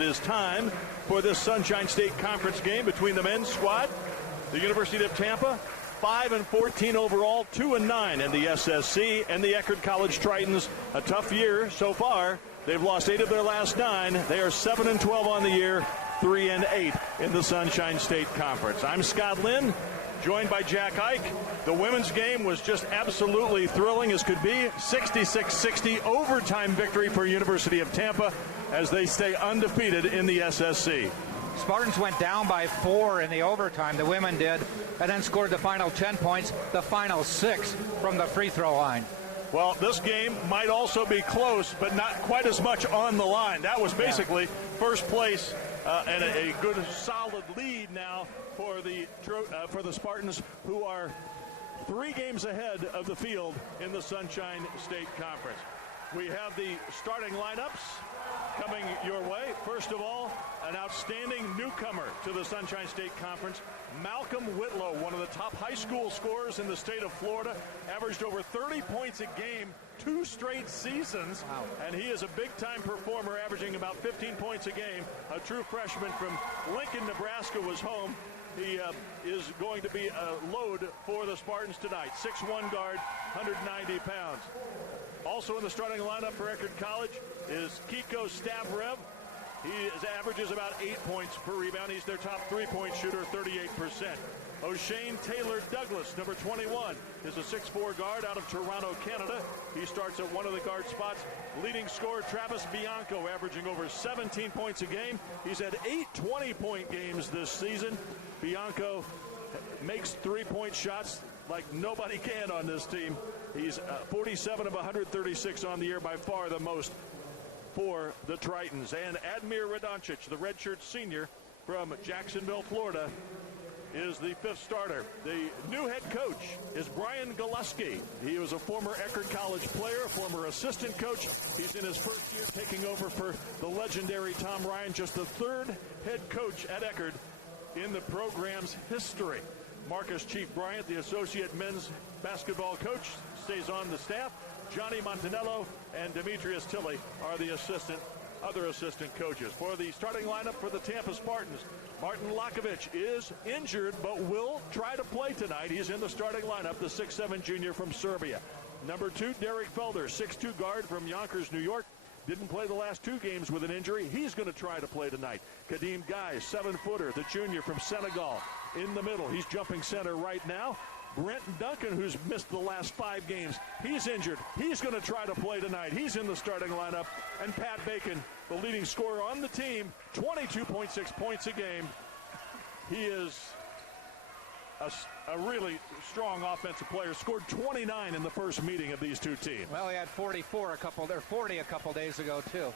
It is time for this Sunshine State Conference game between the men's squad, the University of Tampa, 5-14 overall, 2-9 in the SSC, and the Eckerd College Tritons. A tough year so far. They've lost 8 of their last 9. They are 7-12 on the year, 3-8 in the Sunshine State Conference. I'm Scott Lynn, joined by Jack Ike. The women's game was just absolutely thrilling as could be. 66-60 overtime victory for University of Tampa as they stay undefeated in the SSC. Spartans went down by 4 in the overtime, the women did, and then scored the final 10 points, the final 6 from the free throw line. Well, this game might also be close, but not quite as much on the line. That was basically first place and a good solid lead now for the Spartans, who are 3 games ahead of the field in the Sunshine State Conference. We have the starting lineups coming your way. First of all, an outstanding newcomer to the Sunshine State Conference, Malcom Whitlow, one of the top high school scorers in the state of Florida, averaged over 30 points a game 2 straight seasons. Wow. And he is a big-time performer, averaging about 15 points a game. A true freshman from Lincoln, Nebraska was home. He is going to be a load for the Spartans tonight. 6'1" guard, 190 pounds. Also in the starting lineup for Eckerd College is Kiko Stavrev. He averages about 8 points per rebound. He's their top 3-point shooter, 38%. O'Shane Taylor Douglas, number 21, is a 6'4" guard out of Toronto, Canada. He starts at one of the guard spots. Leading scorer Travis Bianco, averaging over 17 points a game. He's had 8 20-point games this season. Bianco makes 3-point shots like nobody can on this team. He's 47 of 136 on the year, by far the most for the Tritons. And Admir Radoncic, the redshirt senior from Jacksonville, Florida, is the 5th starter. The new head coach is Brian Gillespie. He was a former Eckerd College player, former assistant coach. He's in his first year taking over for the legendary Tom Ryan, just the 3rd head coach at Eckerd in the program's history. Marcus Chief Bryant, the associate men's basketball coach, stays on the staff. Johnny Montanello and Demetrius Tilley are the other assistant coaches. For the starting lineup for the Tampa Spartans, Martin Lakovic is injured but will try to play tonight. He's in the starting lineup, the 6'7" junior from Serbia. Number 2, Derek Felder, 6'2" guard from Yonkers, New York. Didn't play the last 2 games with an injury. He's going to try to play tonight. Kadeem Guy, 7-footer, the junior from Senegal, in the middle. He's jumping center right now. Brent Duncan, who's missed the last 5 games, he's injured. He's going to try to play tonight. He's in the starting lineup. And Pat Bacon, the leading scorer on the team, 22.6 points a game. He is a really strong offensive player. Scored 29 in the first meeting of these 2 teams. Well, he had 40 a couple days ago, too.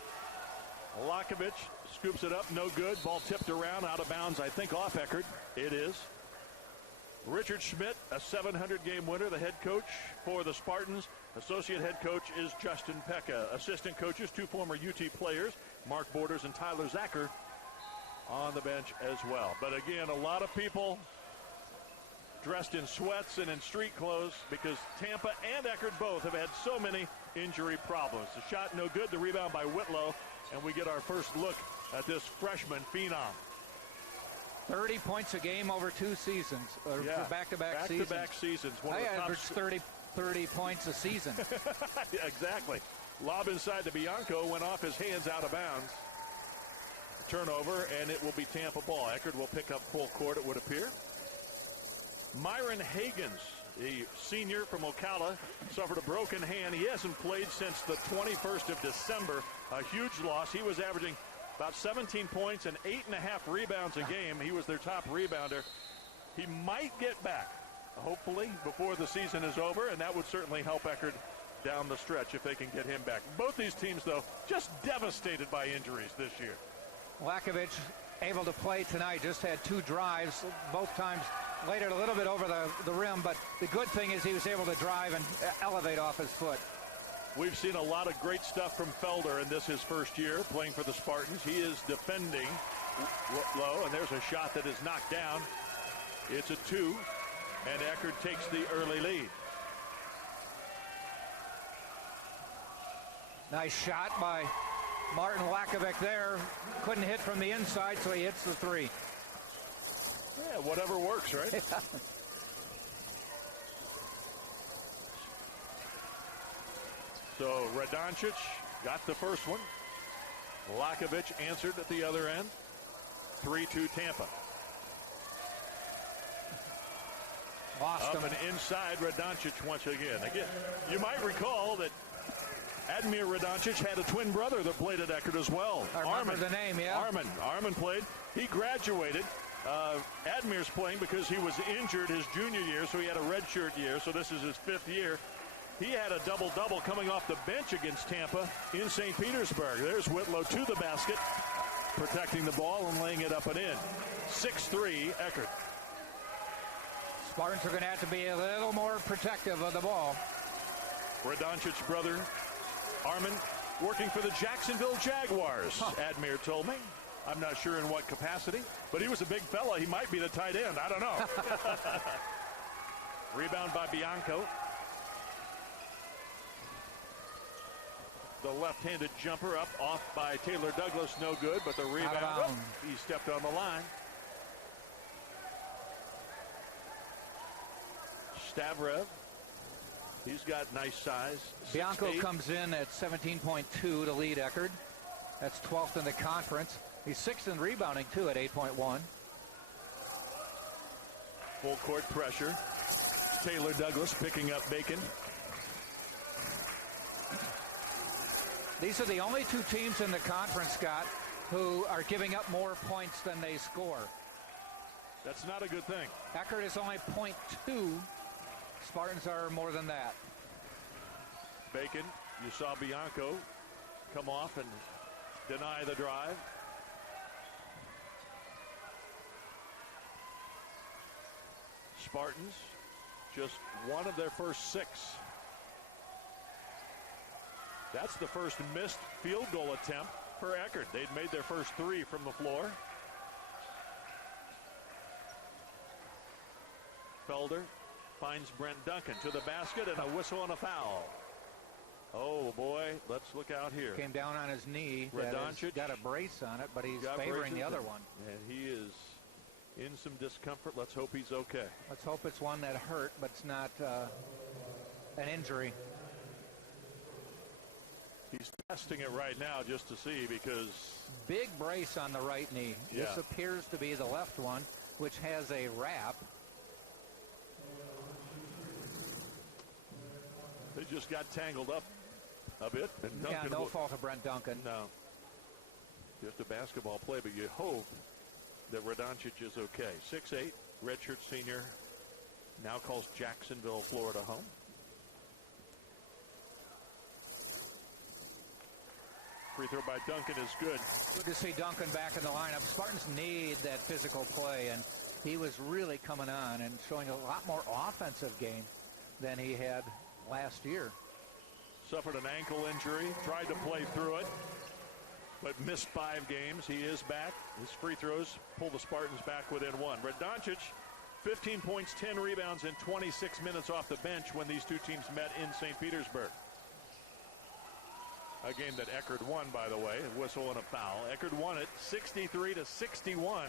Lakovic scoops it up, no good. Ball tipped around, out of bounds, I think off Eckerd. It is. Richard Schmidt, a 700-game winner, the head coach for the Spartans. Associate head coach is Justin Pekka. Assistant coaches, 2 former UT players, Mark Borders and Tyler Zacher, on the bench as well. But again, a lot of people dressed in sweats and in street clothes because Tampa and Eckerd both have had so many injury problems. The shot no good, the rebound by Whitlow, and we get our first look at this freshman phenom. 30 points a game over 2 seasons, or back-to-back seasons. Back-to-back seasons. I averaged 30 points a season. Exactly. Lob inside to Bianco, went off his hands, out of bounds. Turnover, and it will be Tampa ball. Eckerd will pick up full court, it would appear. Myron Hagens, the senior from Ocala, suffered a broken hand. He hasn't played since the 21st of December. A huge loss. He was averaging about 17 points and 8.5 rebounds a game. He was their top rebounder. He might get back, hopefully, before the season is over, and that would certainly help Eckerd down the stretch if they can get him back. Both these teams, though, just devastated by injuries this year. Lakovic able to play tonight, just had 2 drives, both times laid it a little bit over the rim, but the good thing is he was able to drive and elevate off his foot. We've seen a lot of great stuff from Felder in this his first year playing for the Spartans. He is defending low, and there's a shot that is knocked down. It's a 2, and Eckerd takes the early lead. Nice shot by Martin Lakovic there couldn't hit from the inside, so he hits the three. Yeah, whatever works, right? So Radoncic got the first one. Lakovic answered at the other end. 3-2 Tampa. Lost Up him. and inside Radoncic once again. Again, you might recall that Admir Radoncic had a twin brother that played at Eckerd as well. I remember the name, yeah. Armin played. He graduated. Admir's playing because he was injured his junior year, so he had a redshirt year, so this is his 5th year. He had a double-double coming off the bench against Tampa in St. Petersburg. There's Whitlow to the basket, protecting the ball and laying it up and in. 6-3, Eckerd. Spartans are going to have to be a little more protective of the ball. Radoncic's brother, Armin, working for the Jacksonville Jaguars, Admir told me. I'm not sure in what capacity, but he was a big fella. He might be the tight end. I don't know. Rebound by Bianco. The left-handed jumper up off by Taylor Douglas, no good, but the rebound, he stepped on the line. Stavrev, he's got nice size. Bianco 6'8". comes in at 17.2 to lead Eckerd. That's 12th in the conference. He's 6th in rebounding, too, at 8.1. Full court pressure. Taylor Douglas picking up Bacon. These are the only two teams in the conference, Scott, who are giving up more points than they score. That's not a good thing. Eckerd is only 0.2. Spartans are more than that. Bacon, you saw Bianco come off and deny the drive. Spartans, just one of their first 6. That's the first missed field goal attempt for Eckerd. They'd made their first 3 from the floor. Felder finds Brent Duncan to the basket and a whistle and a foul. Oh boy, let's look out here. Came down on his knee. Radoncic got a brace on it, but he's favoring the other one. And he is in some discomfort. Let's hope he's okay. Let's hope it's one that hurt, but it's not an injury. He's testing it right now just to see, because big brace on the right knee. Yeah. This appears to be the left one, which has a wrap. They just got tangled up a bit. And Duncan, no fault of Brent Duncan. No. Just a basketball play, but you hope that Radoncic is okay. 6'8", redshirt senior, now calls Jacksonville, Florida home. Free throw by Duncan is good. Good to see Duncan back in the lineup. Spartans need that physical play, and he was really coming on and showing a lot more offensive game than he had last year. Suffered an ankle injury, tried to play through it, but missed 5 games. He is back. His free throws pull the Spartans back within 1. Radoncic, 15 points, 10 rebounds in 26 minutes off the bench when these two teams met in St. Petersburg. A game that Eckerd won, by the way, a whistle and a foul. Eckerd won it 63-61.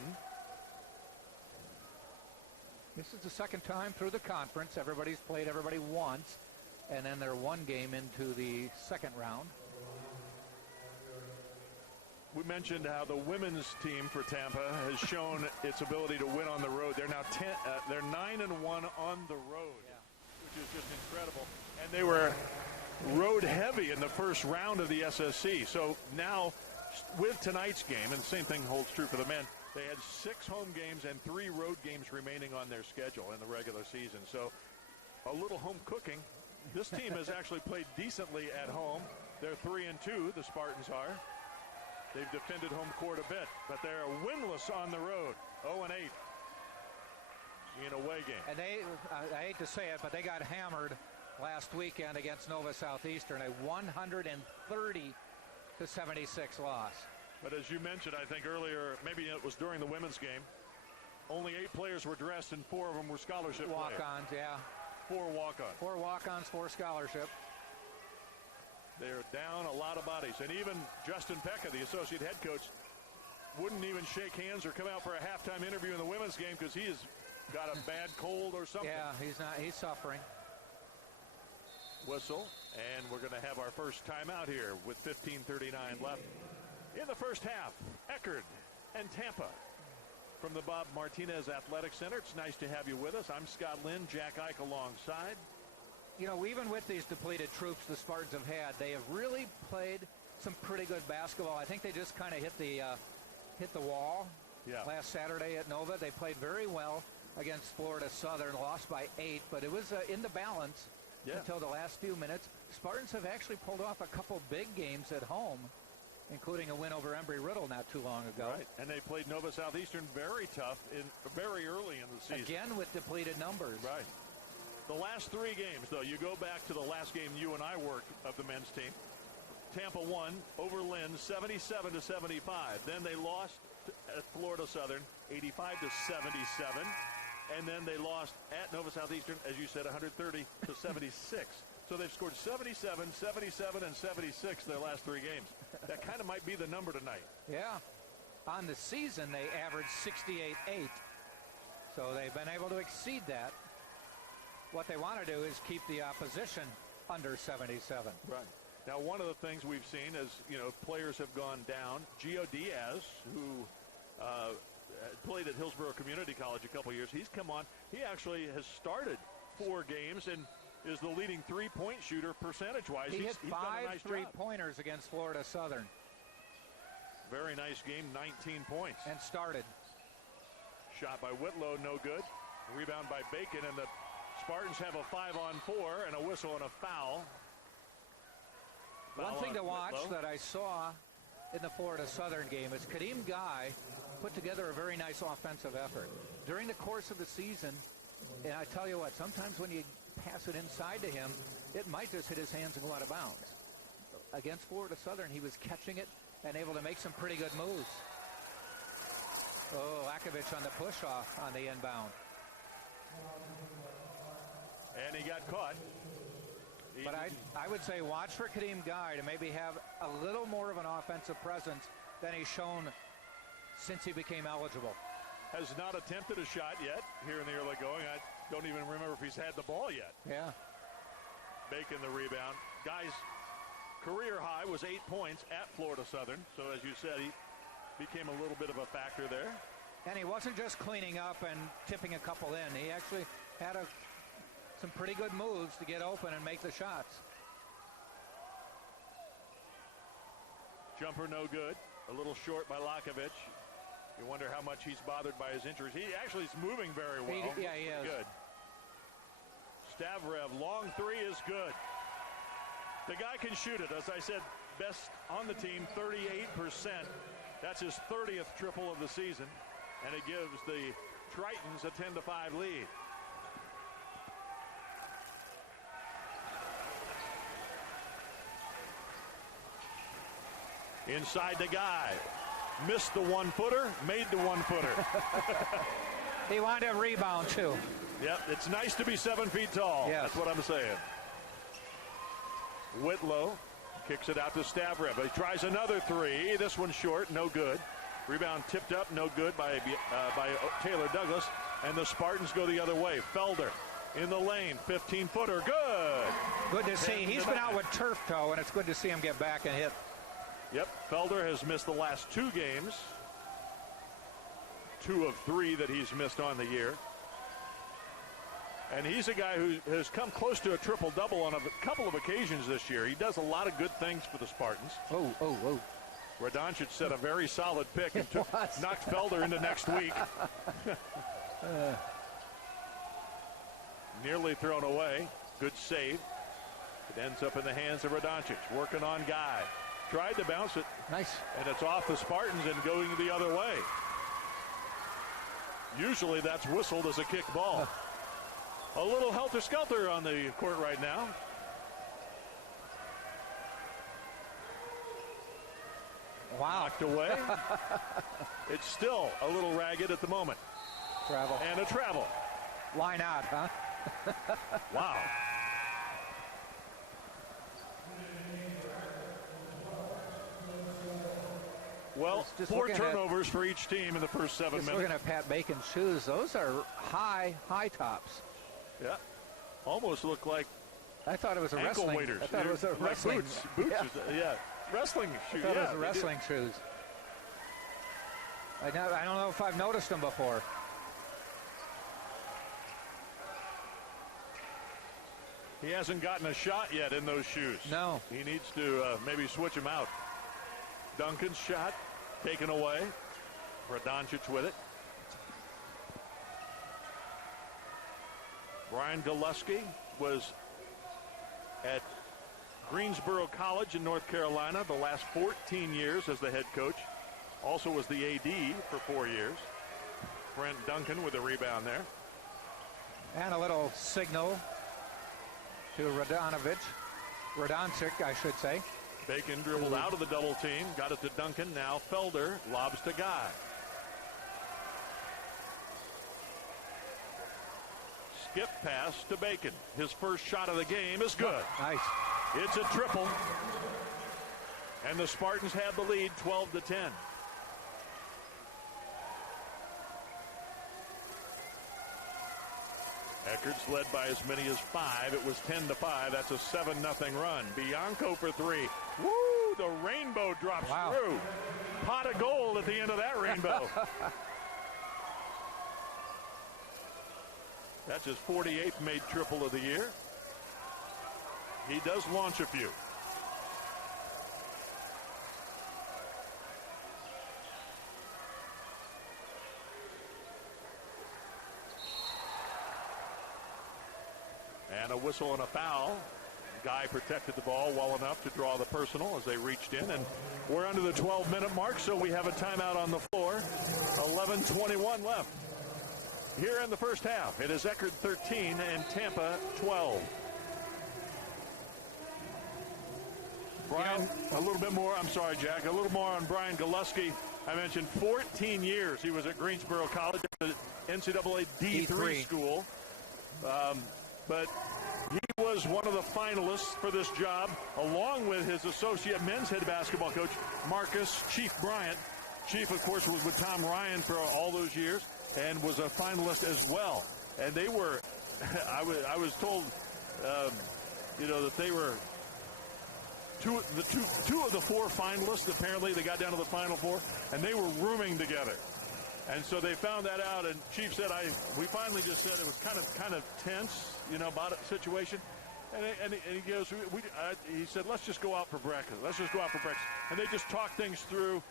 This is the second time through the conference. Everybody's played everybody once, and then they're one game into the second round. We mentioned how the women's team for Tampa has shown its ability to win on the road. They're now they're 9-1 on the road, which is just incredible. And they were road heavy in the first round of the SSC. So now with tonight's game, and the same thing holds true for the men, they had 6 home games and 3 road games remaining on their schedule in the regular season. So a little home cooking. This team has actually played decently at home. They're 3-2, the Spartans are. They've defended home court a bit, but they're winless on the road. 0-8 in a away game. And they, I hate to say it, but they got hammered last weekend against Nova Southeastern, a 130-76 loss. But as you mentioned, I think earlier, maybe it was during the women's game, only 8 players were dressed and 4 of them were scholarship walk-ons, players. yeah. 4 walk-ons. 4 walk-ons, 4 scholarship. They're down a lot of bodies. And even Justin Pekka, the associate head coach, wouldn't even shake hands or come out for a halftime interview in the women's game because he has got a bad cold or something. Yeah, he's suffering. Whistle, and we're going to have our first timeout here with 15:39 left in the first half. Eckerd and Tampa from the Bob Martinez Athletic Center. It's nice to have you with us. I'm Scott Lynn, Jack Ike alongside. You know, even with these depleted troops the Spartans have had, they have really played some pretty good basketball. I think they just kind of hit the wall last Saturday at Nova. They played very well against Florida Southern, lost by 8, but it was in the balance until the last few minutes. Spartans have actually pulled off a couple big games at home, including a win over Embry-Riddle not too long ago. Right, and they played Nova Southeastern very tough very early in the season. Again with depleted numbers. Right. The last 3 games, though, you go back to the last game you and I worked of the men's team. Tampa won over Lynn 77-75. Then they lost at Florida Southern 85-77. And then they lost at Nova Southeastern, as you said, 130-76. So they've scored 77, 77, and 76 their last 3 games. That kind of might be the number tonight. Yeah. On the season, they averaged 68-8. So they've been able to exceed that. What they want to do is keep the opposition under 77. Right. Now, one of the things we've seen is, you know, players have gone down. Gio Diaz, who played at Hillsborough Community College a couple years, he's come on. He actually has started 4 games and is the leading three-point shooter percentage-wise. He hit 5 nice three-pointers against Florida Southern. Very nice game, 19 points. And started. Shot by Whitlow, no good. Rebound by Bacon, and the Spartans have a 5-on-4 and a whistle and a foul. One thing to watch that I saw in the Florida Southern game is Kadeem Guy put together a very nice offensive effort. During the course of the season, and I tell you what, sometimes when you pass it inside to him, it might just hit his hands and go out of bounds. Against Florida Southern, he was catching it and able to make some pretty good moves. Oh, Akovich on the push-off on the inbound. And he got caught. But I would say watch for Kadeem Guy to maybe have a little more of an offensive presence than he's shown since he became eligible. Has not attempted a shot yet here in the early going. I don't even remember if he's had the ball yet. Yeah. Bacon the rebound. Guy's career high was 8 points at Florida Southern. So as you said, he became a little bit of a factor there. And he wasn't just cleaning up and tipping a couple in. He actually had some pretty good moves to get open and make the shots. Jumper no good. A little short by Lakovich. You wonder how much he's bothered by his injuries. He actually is moving very well. Yeah, he is. Good. Stavrev, long 3 is good. The guy can shoot it. As I said, best on the team, 38%. That's his 30th triple of the season. And it gives the Tritons a 10-5 lead. Inside the guy. Missed the 1-footer, made the 1-footer. He wanted a rebound, too. Yep, it's nice to be 7 feet tall. Yes. That's what I'm saying. Whitlow kicks it out to Stavrev. He tries another 3. This one's short, no good. Rebound tipped up, no good by Taylor Douglas. And the Spartans go the other way. Felder in the lane, 15-footer, good. Good to see. He's been out with turf toe, and it's good to see him get back and hit. Yep, Felder has missed the last 2 games. 2 of 3 that he's missed on the year. And he's a guy who has come close to a triple-double on a couple of occasions this year. He does a lot of good things for the Spartans. Oh. Radoncic set a very solid pick and knocked Felder into next week. Nearly thrown away. Good save. It ends up in the hands of Radoncic. Working on Guy. Tried to bounce it. Nice. And it's off the Spartans and going the other way. Usually that's whistled as a kick ball. A little helter-skelter on the court right now. Wow. Knocked away. It's still a little ragged at the moment. Travel. And a travel. Why not, huh? Wow. Well, 4 turnovers for each team in the first 7 minutes. Looking at Pat Bacon's shoes, those are high tops. Yeah, almost look like I thought it was a wrestling. Waders. I thought it was a wrestling. Boots. Yeah. Wrestling shoes. I thought it was wrestling shoes. I don't know if I've noticed them before. He hasn't gotten a shot yet in those shoes. No. He needs to maybe switch them out. Duncan's shot taken away. Radoncic with it. Brian Goluski was at Greensboro College in North Carolina the last 14 years as the head coach. Also was the AD for 4 years. Brent Duncan with a rebound there. And a little signal to Radoncic, I should say. Bacon dribbled out of the double team, got it to Duncan. Now Felder lobs to Guy. Skip pass to Bacon. His first shot of the game is good. Nice. It's a triple. And the Spartans have the lead 12-10. Eckerd's led by as many as 5. It was 10-5. That's a 7-0 run. Bianco for 3. Woo! The rainbow drops through. Pot of gold at the end of that rainbow. That's his 48th made triple of the year. He does launch a few. And a whistle and a foul. Guy protected the ball well enough to draw the personal as they reached in. And we're under the 12-minute mark, so we have a timeout on the floor. 11:21 left. Here in the first half, it is Eckerd 13 and Tampa 12. Brian, a little bit more. I'm sorry, Jack. A little more on Brian Goluski. I mentioned 14 years he was at Greensboro College, the NCAA D3 school. But he was one of the finalists for this job, along with his associate men's head basketball coach, Marcus Chief Bryant. Chief, of course, was with Tom Ryan for all those years and was a finalist as well. And they were, I was told, that they were two of the 4 finalists. Apparently, they got down to the Final Four, and they were rooming together. And so they found that out, and Chief said, we finally just said it was kind of tense, about a situation. And he goes, he said, let's just go out for breakfast. Let's just go out for breakfast. And they just talked things through,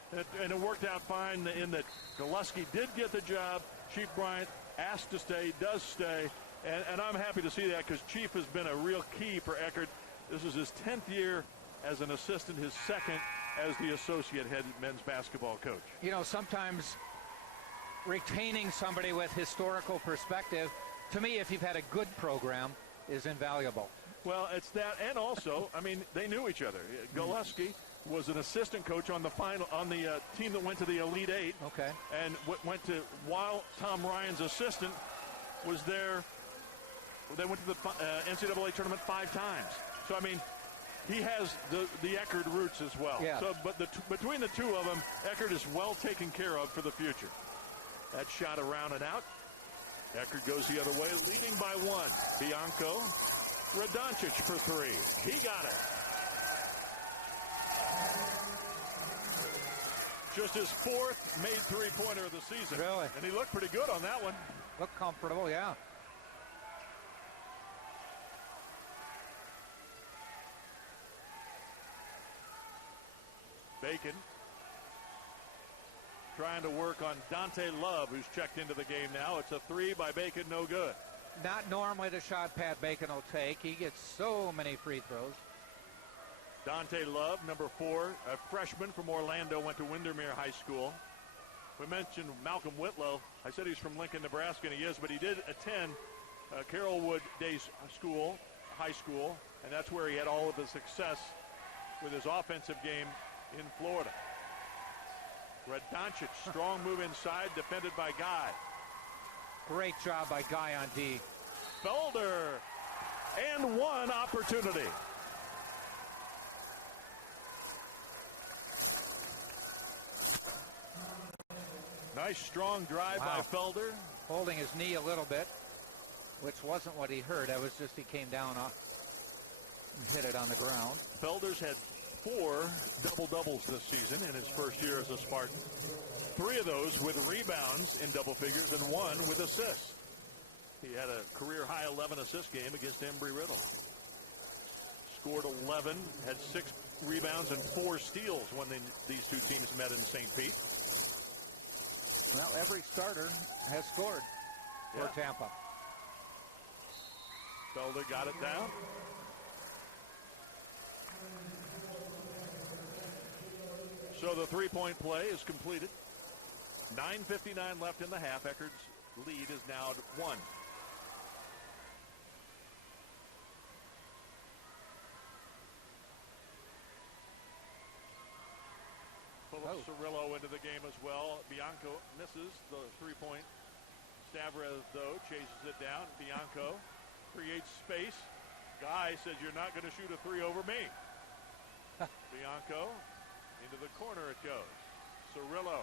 and it worked out fine in that Goluski did get the job. Chief Bryant asked to stay, does stay. And I'm happy to see that because Chief has been a real key for Eckerd. This is his 10th year as an assistant, his 2nd as the associate head men's basketball coach. Sometimes retaining somebody with historical perspective, to me, if you've had a good program, is invaluable. Well, it's that, and also, they knew each other. Goluski was an assistant coach on the team that went to the Elite Eight. Okay. And went to, while Tom Ryan's assistant was there, they went to the NCAA tournament 5 times. So, he has the Eckerd roots as well. Yeah. So, but between the two of them, Eckerd is well taken care of for the future. That shot around and out. Eckerd goes the other way, leading by 1. Bianco, Radoncic for 3. He got it. Just his 4th made 3-pointer of the season. Really? And he looked pretty good on that one. Looked comfortable, yeah. Bacon trying to work on Dante Love, who's checked into the game now. It's a 3 by Bacon, no good. Not normally the shot Pat Bacon will take. He gets so many free throws. Dante Love, number 4, a freshman from Orlando, went to Windermere High School. We mentioned Malcom Whitlow. I said he's from Lincoln, Nebraska, and he is, but he did attend Carrollwood Day School, high school, and that's where he had all of the success with his offensive game in Florida. Radoncic, strong move inside, defended by Guy. Great job by Guy on D. Felder, and 1 opportunity. Nice strong drive by Felder. Holding his knee a little bit, which wasn't what he heard. That was just he came down and hit it on the ground. Felder's had 4 double-doubles this season in his first year as a Spartan. 3 of those with rebounds in double figures and 1 with assists. He had a career-high 11-assist game against Embry-Riddle. Scored 11, had 6 rebounds and 4 steals when these two teams met in St. Pete. Well, every starter has scored for Tampa. Felder got it down. So the three-point play is completed. 9:59 left in the half. Eckerd's lead is now 1. Cirillo into the game as well. Bianco misses the three-point. Stavra, though, chases it down. Bianco creates space. Guy says, "You're not going to shoot a 3 over me." Bianco into the corner it goes. Cirillo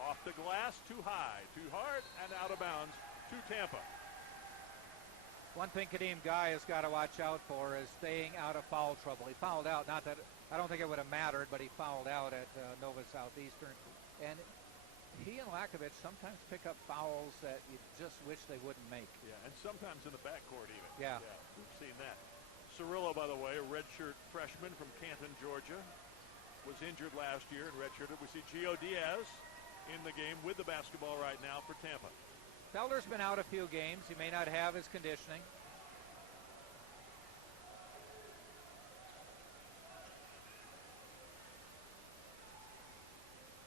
off the glass, too high, too hard, and out of bounds to Tampa. One thing Kadeem Guy has got to watch out for is staying out of foul trouble. He fouled out, not that I don't think it would have mattered, but he fouled out at Nova Southeastern. And he and Lakovich sometimes pick up fouls that you just wish they wouldn't make. Yeah, and sometimes in the backcourt even. Yeah, we've seen that. Cirillo, by the way, a redshirt freshman from Canton, Georgia, was injured last year and redshirted. We see Gio Diaz in the game with the basketball right now for Tampa. Felder's been out a few games. He may not have his conditioning.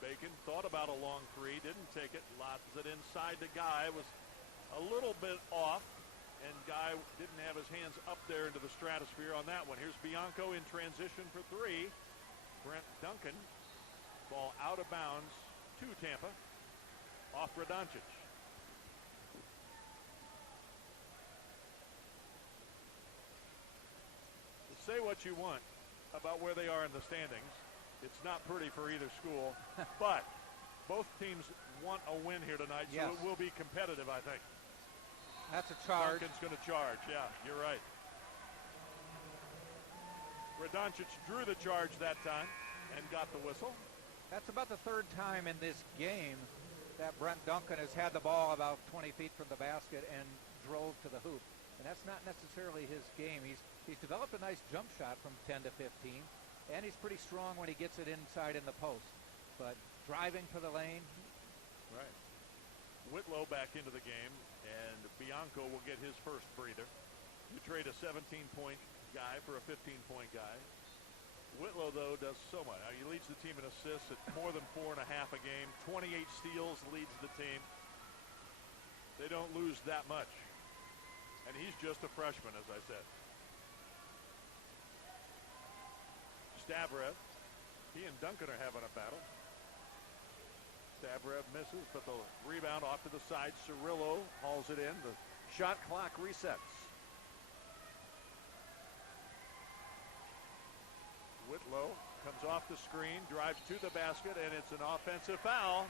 Bacon thought about a long 3, didn't take it, lobs it inside to Guy, was a little bit off, and Guy didn't have his hands up there into the stratosphere on that one. Here's Bianco in transition for 3. Brent Duncan, ball out of bounds to Tampa, off Radoncic. Say what you want about where they are in the standings. It's not pretty for either school, but both teams want a win here tonight, so it will be competitive, I think. That's a charge. Duncan's going to charge. Yeah, you're right. Radoncic drew the charge that time and got the whistle. That's about the 3rd time in this game that Brent Duncan has had the ball about 20 feet from the basket and drove to the hoop. And that's not necessarily his game. He's developed a nice jump shot from 10 to 15, and he's pretty strong when he gets it inside in the post. But driving to the lane. Right. Whitlow back into the game, and Bianco will get his first breather. You trade a 17-point guy for a 15-point guy. Whitlow, though, does so much. He leads the team in assists at more than 4.5 a game. 28 steals leads the team. They don't lose that much. And he's just a freshman, as I said. Stavrev, he and Duncan are having a battle. Stavrev misses, but the rebound off to the side. Cirillo hauls it in. The shot clock resets. Whitlow comes off the screen, drives to the basket, and it's an offensive foul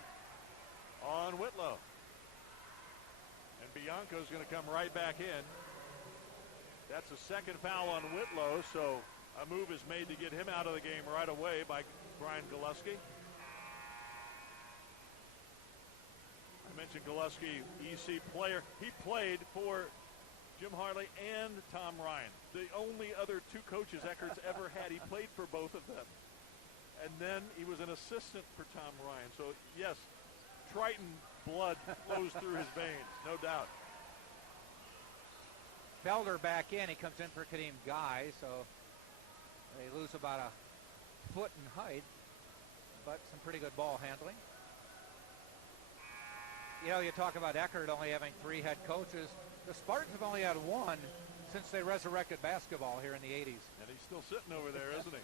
on Whitlow. And Bianco's going to come right back in. That's a second foul on Whitlow, so a move is made to get him out of the game right away by Brian Goluski. I mentioned Goluski, EC player. He played for Jim Harley and Tom Ryan. The only other 2 coaches Eckerd's ever had. He played for both of them. And then he was an assistant for Tom Ryan. So, yes, Triton blood flows through his veins, no doubt. Felder back in. He comes in for Kadeem Guy, so they lose about a foot in height, but some pretty good ball handling. You know, you talk about Eckerd only having 3 head coaches. The Spartans have only had 1 since they resurrected basketball here in the 80s. And he's still sitting over there, isn't he?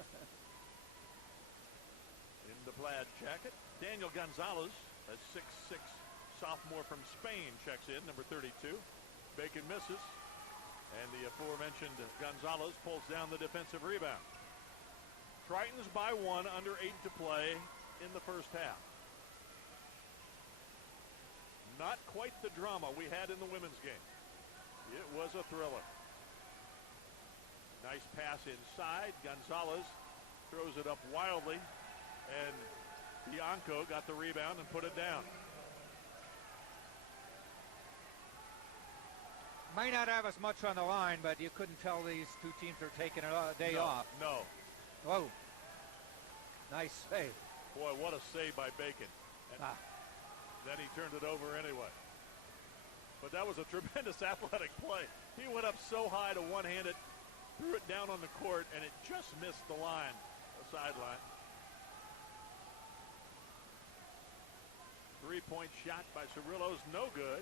In the plaid jacket, Daniel Gonzales, a 6'6" sophomore from Spain, checks in, number 32. Bacon misses, and the aforementioned Gonzales pulls down the defensive rebound. Tritons by 1, under 8 to play in the first half. not quite the drama we had in the women's game. It was a thriller. Nice pass inside. Gonzales throws it up wildly, and Bianco got the rebound and put it down. Might not have as much on the line, but you couldn't tell these two teams are taking a day off. No. Whoa. Nice save. Boy, what a save by Bacon. And then he turned it over anyway. But that was a tremendous athletic play. He went up so high to one-hand it, threw it down on the court, and it just missed the line, the sideline. Three-point shot by Cirillo's no good.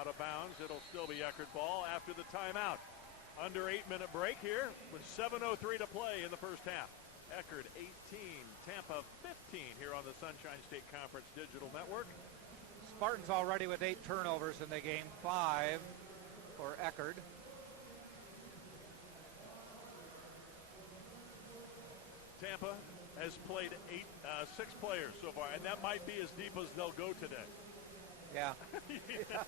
Out of bounds. It'll still be Eckerd ball after the timeout. Under 8-minute break here with 7:03 to play in the first half. Eckerd 18, Tampa 15 here on the Sunshine State Conference Digital Network. Spartans already with 8 turnovers in the game, 5 for Eckerd. Tampa has played 6 players so far, and that might be as deep as they'll go today. Yeah. Yeah.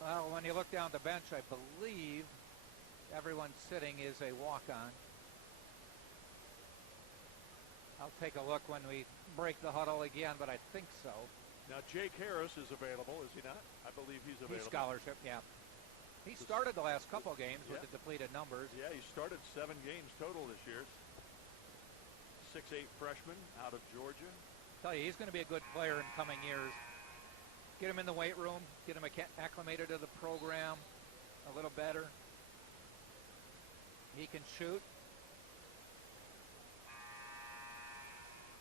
Well, when you look down the bench, I believe everyone sitting is a walk-on. I'll take a look when we break the huddle again, but I think so. Now, Jake Harris is available, is he not? I believe he's available. He's scholarship, yeah. He started the last couple games with the depleted numbers. Yeah, he started 7 games total this year. 6'8" freshman out of Georgia. I tell you, he's going to be a good player in coming years. Get him in the weight room, get him acclimated to the program a little better. He can shoot.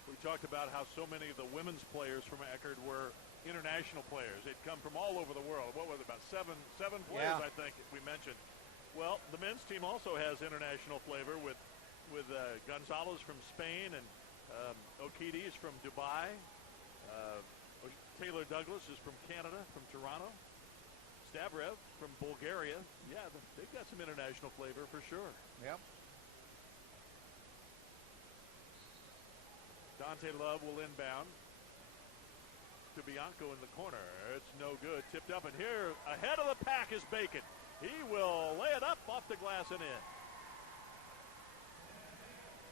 We talked about how so many of the women's players from Eckerd were international players. They'd come from all over the world. What was it, about seven players, I think we mentioned. Well, the men's team also has international flavor with Gonzales from Spain and Okides from Dubai. Taylor Douglas is from Canada, from Toronto. Stavrev from Bulgaria. Yeah, they've got some international flavor for sure. Yep. Dante Love will inbound to Bianco in the corner. It's no good. Tipped up, and here ahead of the pack is Bacon. He will lay it up off the glass and in.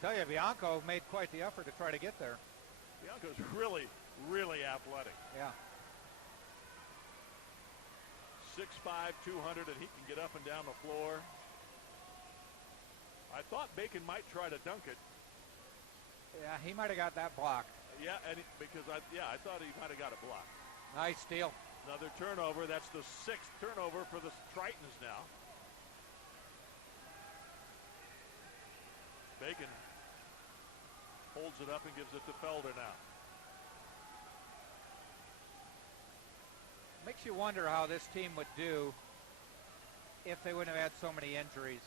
Tell you, Bianco made quite the effort to try to get there. Bianco's really, really athletic. Yeah. 6'5", 200, and he can get up and down the floor. I thought Bacon might try to dunk it. Yeah, he might have got that blocked. Yeah, and because I thought he might have got it blocked. Nice steal. Another turnover. That's the 6th turnover for the Tritons now. Bacon holds it up and gives it to Felder now. Makes you wonder how this team would do if they wouldn't have had so many injuries.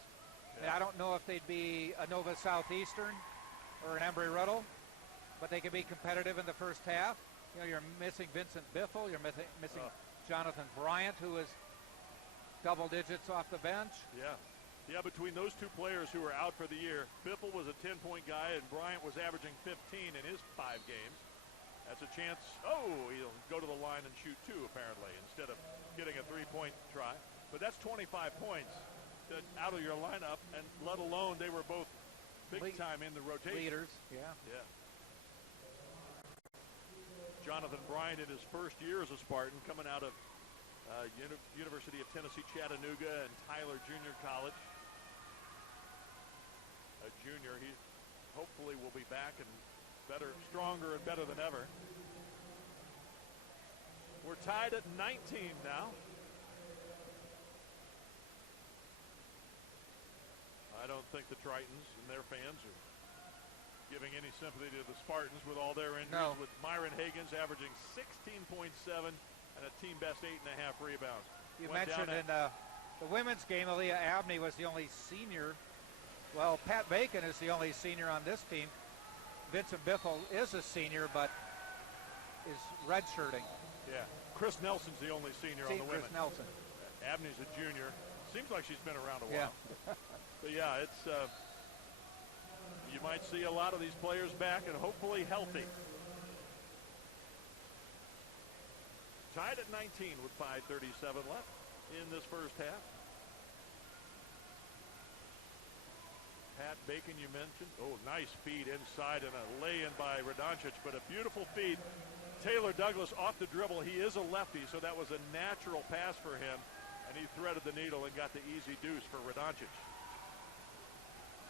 Yeah. I don't know if they'd be a Nova Southeastern or an Embry-Riddle, but they could be competitive in the first half. You know, you're missing Vincent Biffle. You're missing Jonathan Bryant, who is double digits off the bench. Yeah. Yeah, between those two players who were out for the year, Biffle was a 10-point guy, and Bryant was averaging 15 in his 5 games. That's a chance. Oh, he'll go to the line and shoot 2, apparently, instead of getting a 3-point try. But that's 25 points out of your lineup, and let alone they were both big time in the rotation. Leaders, yeah. Yeah. Jonathan Bryant in his first year as a Spartan, coming out of University of Tennessee, Chattanooga, and Tyler Junior College. A junior, he hopefully will be back and better, stronger, and better than ever. We're tied at 19 now. I don't think the Tritons and their fans are giving any sympathy to the Spartans with all their injuries. No. With Myron Higgins averaging 16.7 and a team best 8.5 rebounds. You mentioned in the women's game, Aaliyah Abney was the only senior. Well, Pat Bacon is the only senior on this team. Vincent Biffle is a senior, but is redshirting. Yeah. Chris Nelson's the only senior on the women. Chris Nelson. Abney's a junior. Seems like she's been around a while. Yeah. But yeah, it's You might see a lot of these players back and hopefully healthy. Tied at 19 with 5:37 left in this first half. Pat Bacon, you mentioned. Oh, nice feed inside and a lay-in by Radoncic, but a beautiful feed. Taylor Douglas off the dribble. He is a lefty, so that was a natural pass for him, and he threaded the needle and got the easy deuce for Radoncic.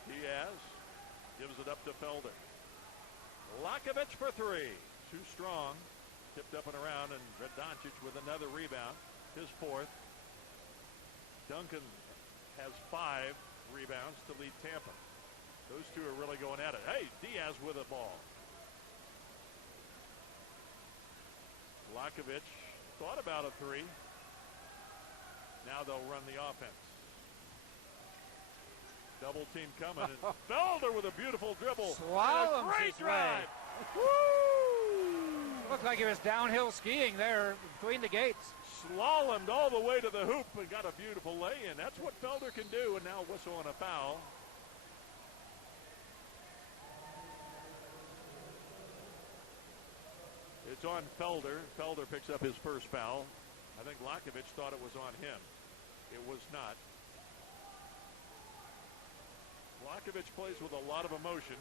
Diaz gives it up to Felder. Lakovic for three. Too strong. Tipped up and around, and Radoncic with another rebound. His fourth. Duncan has 5 rebounds to lead Tampa. Those two are really going at it. Hey, Diaz with a ball. Lakovic thought about a three. Now they'll run the offense. Double team coming. And Felder with a beautiful dribble. Slaloms great drive. Woo! Looked like he was downhill skiing there between the gates. Slalomed all the way to the hoop and got a beautiful lay-in. That's what Felder can do, and now whistle on a foul. It's on Felder. Felder picks up his first foul. I think Lakovic thought it was on him. It was not. Lakovic plays with a lot of emotion.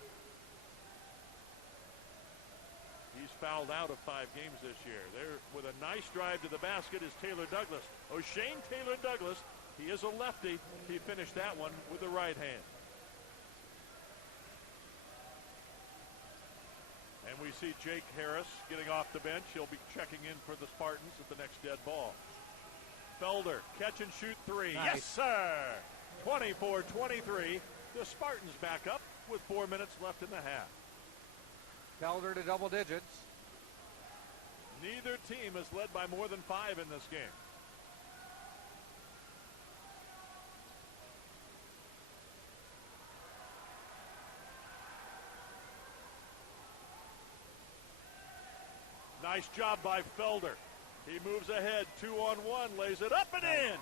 He's fouled out of 5 games this year. There with a nice drive to the basket is Taylor Douglas. O'Shane Taylor Douglas. He is a lefty. He finished that one with the right hand. And we see Jake Harris getting off the bench. He'll be checking in for the Spartans at the next dead ball. Felder, catch and shoot three. Nice. Yes, sir. 24-23. The Spartans back up with 4 minutes left in the half. Felder to double digits. Neither team has led by more than 5 in this game. Nice job by Felder. He moves ahead, 2-on-1, lays it up and in.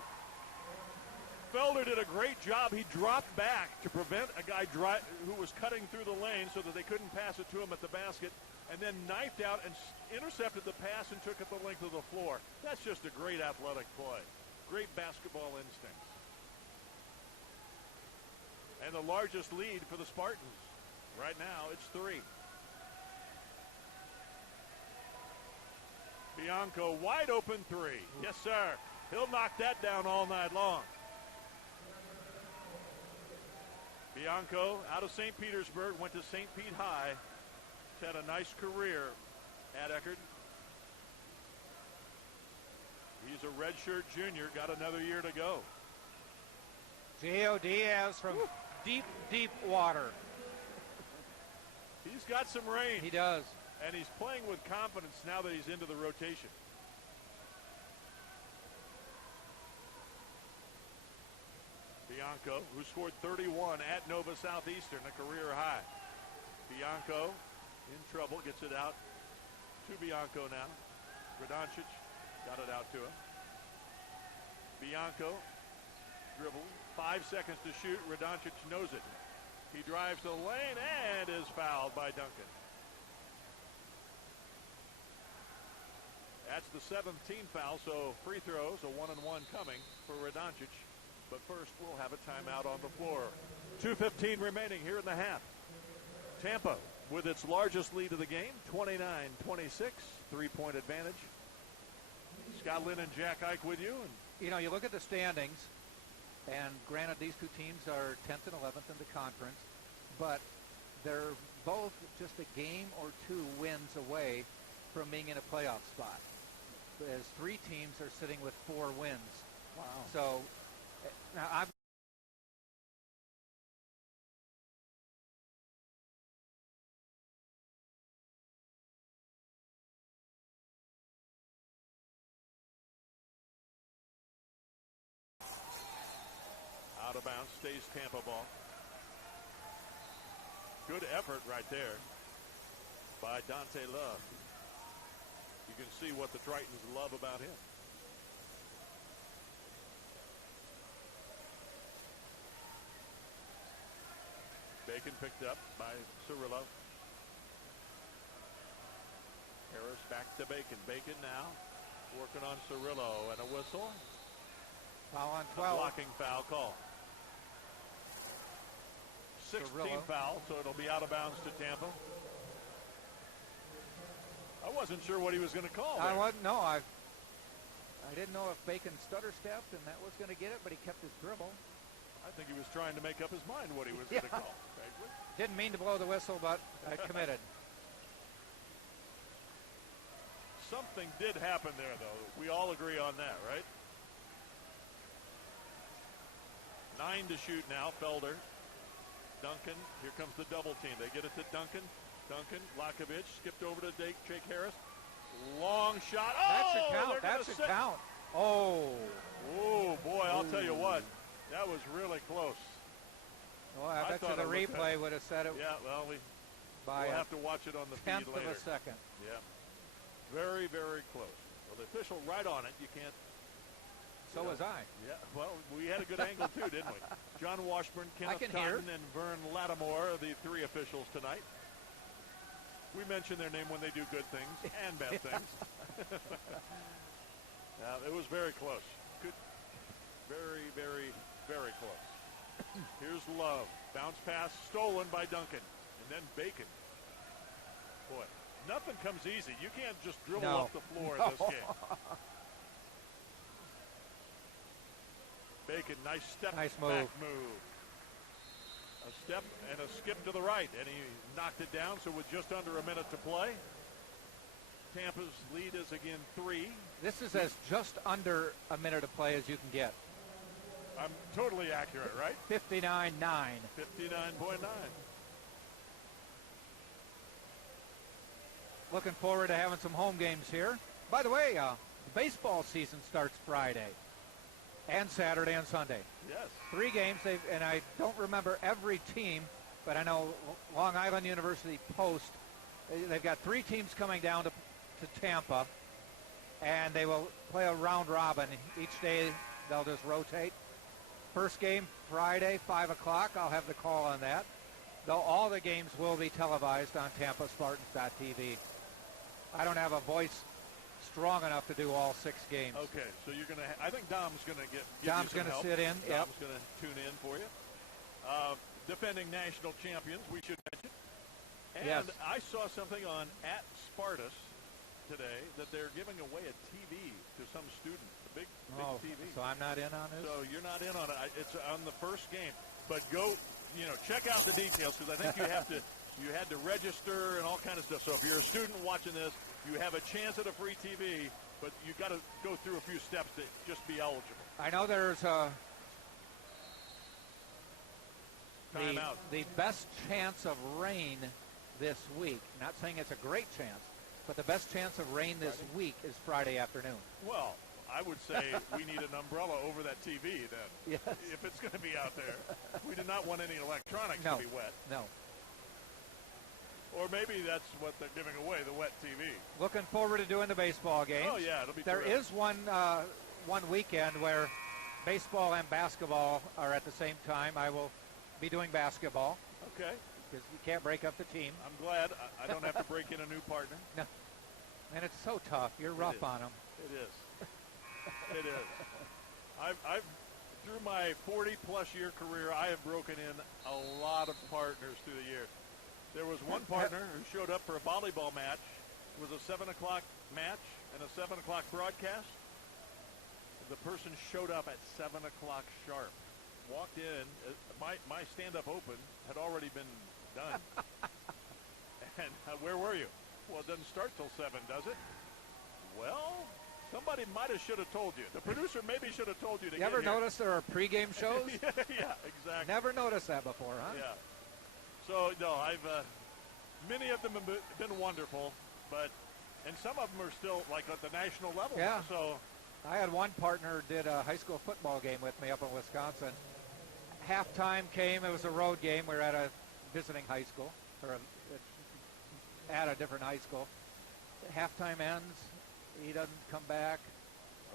Felder did a great job. He dropped back to prevent a guy who was cutting through the lane so that they couldn't pass it to him at the basket, and then knifed out and intercepted the pass and took it the length of the floor. That's just a great athletic play. Great basketball instinct. And the largest lead for the Spartans. Right now, it's 3. Bianco, wide open 3. Yes, sir. He'll knock that down all night long. Bianco out of St. Petersburg, went to St. Pete High. Had a nice career at Eckerd. He's a redshirt junior, got another year to go. Gio Diaz from deep, deep water. He's got some range. He does. And he's playing with confidence now that he's into the rotation. Bianco, who scored 31 at Nova Southeastern, a career high. Bianco in trouble, gets it out to Bianco now. Radoncic got it out to him. Bianco dribble, 5 seconds to shoot. Radoncic knows it. He drives the lane and is fouled by Duncan. That's the 17th foul, so free throws, a 1-and-1 coming for Radoncic. But first, we'll have a timeout on the floor. 2:15 remaining here in the half. Tampa with its largest lead of the game, 29-26, 3-point advantage. Scott Lynn and Jack Ike with you. And you know, you look at the standings, and granted these two teams are 10th and 11th in the conference, but they're both just a game or 2 wins away from being in a playoff spot. As 3 teams are sitting with 4 wins. Wow. So now I'm out of bounds, stays Tampa ball. Good effort right there by Dante Love. You can see what the Tritons love about him. Bacon picked up by Cirillo. Harris back to Bacon. Bacon now working on Cirillo, and a whistle. Foul on A 12. blocking foul call. 16 Cirillo. foul, so it'll be out of bounds to Tampa. I wasn't sure what he was going to call there. I didn't know if Bacon stutter stepped and that was going to get it, but he kept his dribble. I think he was trying to make up his mind what he was going to call. Didn't mean to blow the whistle, but I committed. Something did happen there, though. We all agree on that, right? 9 to shoot now. Felder. Duncan. Here comes the double team. They get it to Duncan. Duncan. Lakovic skipped over to Jake Harris. Long shot. Oh, that's a count. That's a count. Oh. Oh, boy, I'll tell you what. That was really close. Well, I bet you the replay would have said it. Yeah, well, we'll have to watch it on the feed later. Tenth of a second. Yeah. Very, very close. Well, the official right on it. You can't. So was I. Yeah, well, we had a good angle, too, didn't we? John Washburn, Kenneth Cotton, and Vern Lattimore are the 3 officials tonight. We mention their name when they do good things and bad things. It was very close. Good. Very, very, very close. Here's Love. Bounce pass stolen by Duncan. And then Bacon. Boy, nothing comes easy. You can't just dribble off the floor in this game. Bacon, nice step back move. A step and a skip to the right, and he knocked it down, so with just under a minute to play, Tampa's lead is again 3. This is as just under a minute of play as you can get. I'm totally accurate, right? 59.9. 59.9. Looking forward to having some home games here. By the way, the baseball season starts Friday and Saturday and Sunday. Yes. 3 games, and I don't remember every team, but I know Long Island University Post, they've got 3 teams coming down to Tampa, and they will play a round robin. Each day they'll just rotate. First game Friday, 5 o'clock. I'll have the call on that. Though all the games will be televised on TampaSpartans.tv. I don't have a voice strong enough to do all 6 games. Okay, so you're going to I think Dom's going to give Dom's you some going to help. sit in. Dom's going to tune in for you. Defending national champions, we should mention. And yes. I saw something on @Spartus today that they're giving away a TV to some student, a big TV. So I'm not in on this? So you're not in on it. It's on the first game. But go, check out the details, because I think you had to register and all kind of stuff. So if you're a student watching this, you have a chance at a free TV, but you got to go through a few steps to just be eligible. I know there's Timeout. The best chance of rain this week. Not saying it's a great chance, but the best chance of rain this week is Friday afternoon. Well, I would say we need an umbrella over that TV then. Yes. If it's going to be out there. We do not want any electronics to be wet. No. Or maybe that's what they're giving away, the wet TV. Looking forward to doing the baseball games. Oh, yeah, it'll be There terrific. is one weekend where baseball and basketball are at the same time. I will be doing basketball. Okay. Because you can't break up the team. I'm glad I don't have to break in a new partner. No. And it's so tough. You're rough on them. It is. It is. I've through my 40-plus year career, I have broken in a lot of partners through the years. There was one partner who showed up for a volleyball match. It was a 7 o'clock match and a 7 o'clock broadcast. The person showed up at 7 o'clock sharp. Walked in. My stand-up open had already been done. And where were you? Well, it doesn't start till 7, does it? Well, somebody might have should have told you. The producer maybe should have told you to You get ever here. notice there are pregame shows? Yeah, exactly. Never noticed that before, huh? Yeah. So, no, many of them have been wonderful, and some of them are still, like, at the national level. Yeah. So, I had one partner did a high school football game with me up in Wisconsin. Halftime came. It was a road game. We were at a visiting high school, or at a different high school. Halftime ends. He doesn't come back.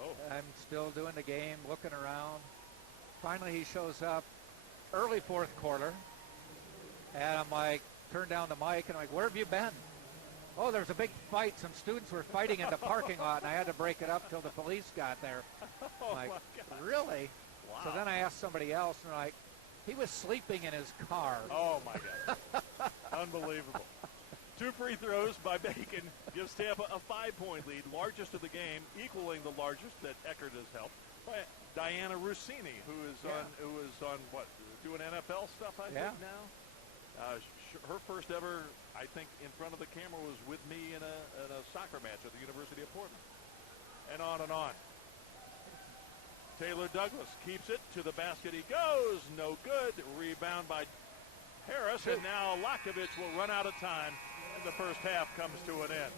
Oh. I'm still doing the game, looking around. Finally, he shows up early fourth quarter. And I'm like, turn down the mic, and I'm like, where have you been? Oh, there's a big fight. Some students were fighting in the parking lot, and I had to break it up till the police got there. I'm like, really? Wow. So then I asked somebody else, and they're like, he was sleeping in his car. Oh, my God. Unbelievable. 2 free throws by Bacon gives Tampa a 5-point lead, largest of the game, equaling the largest that Eckerd has helped. Diana Rossini, who is on what, doing NFL stuff, I think now. Her first ever, I think, in front of the camera was with me in a soccer match at the University of Portland. And on and on. Taylor Douglas keeps it to the basket. He goes. No good. Rebound by Harris. And now Lakovic will run out of time. And the first half comes to an end.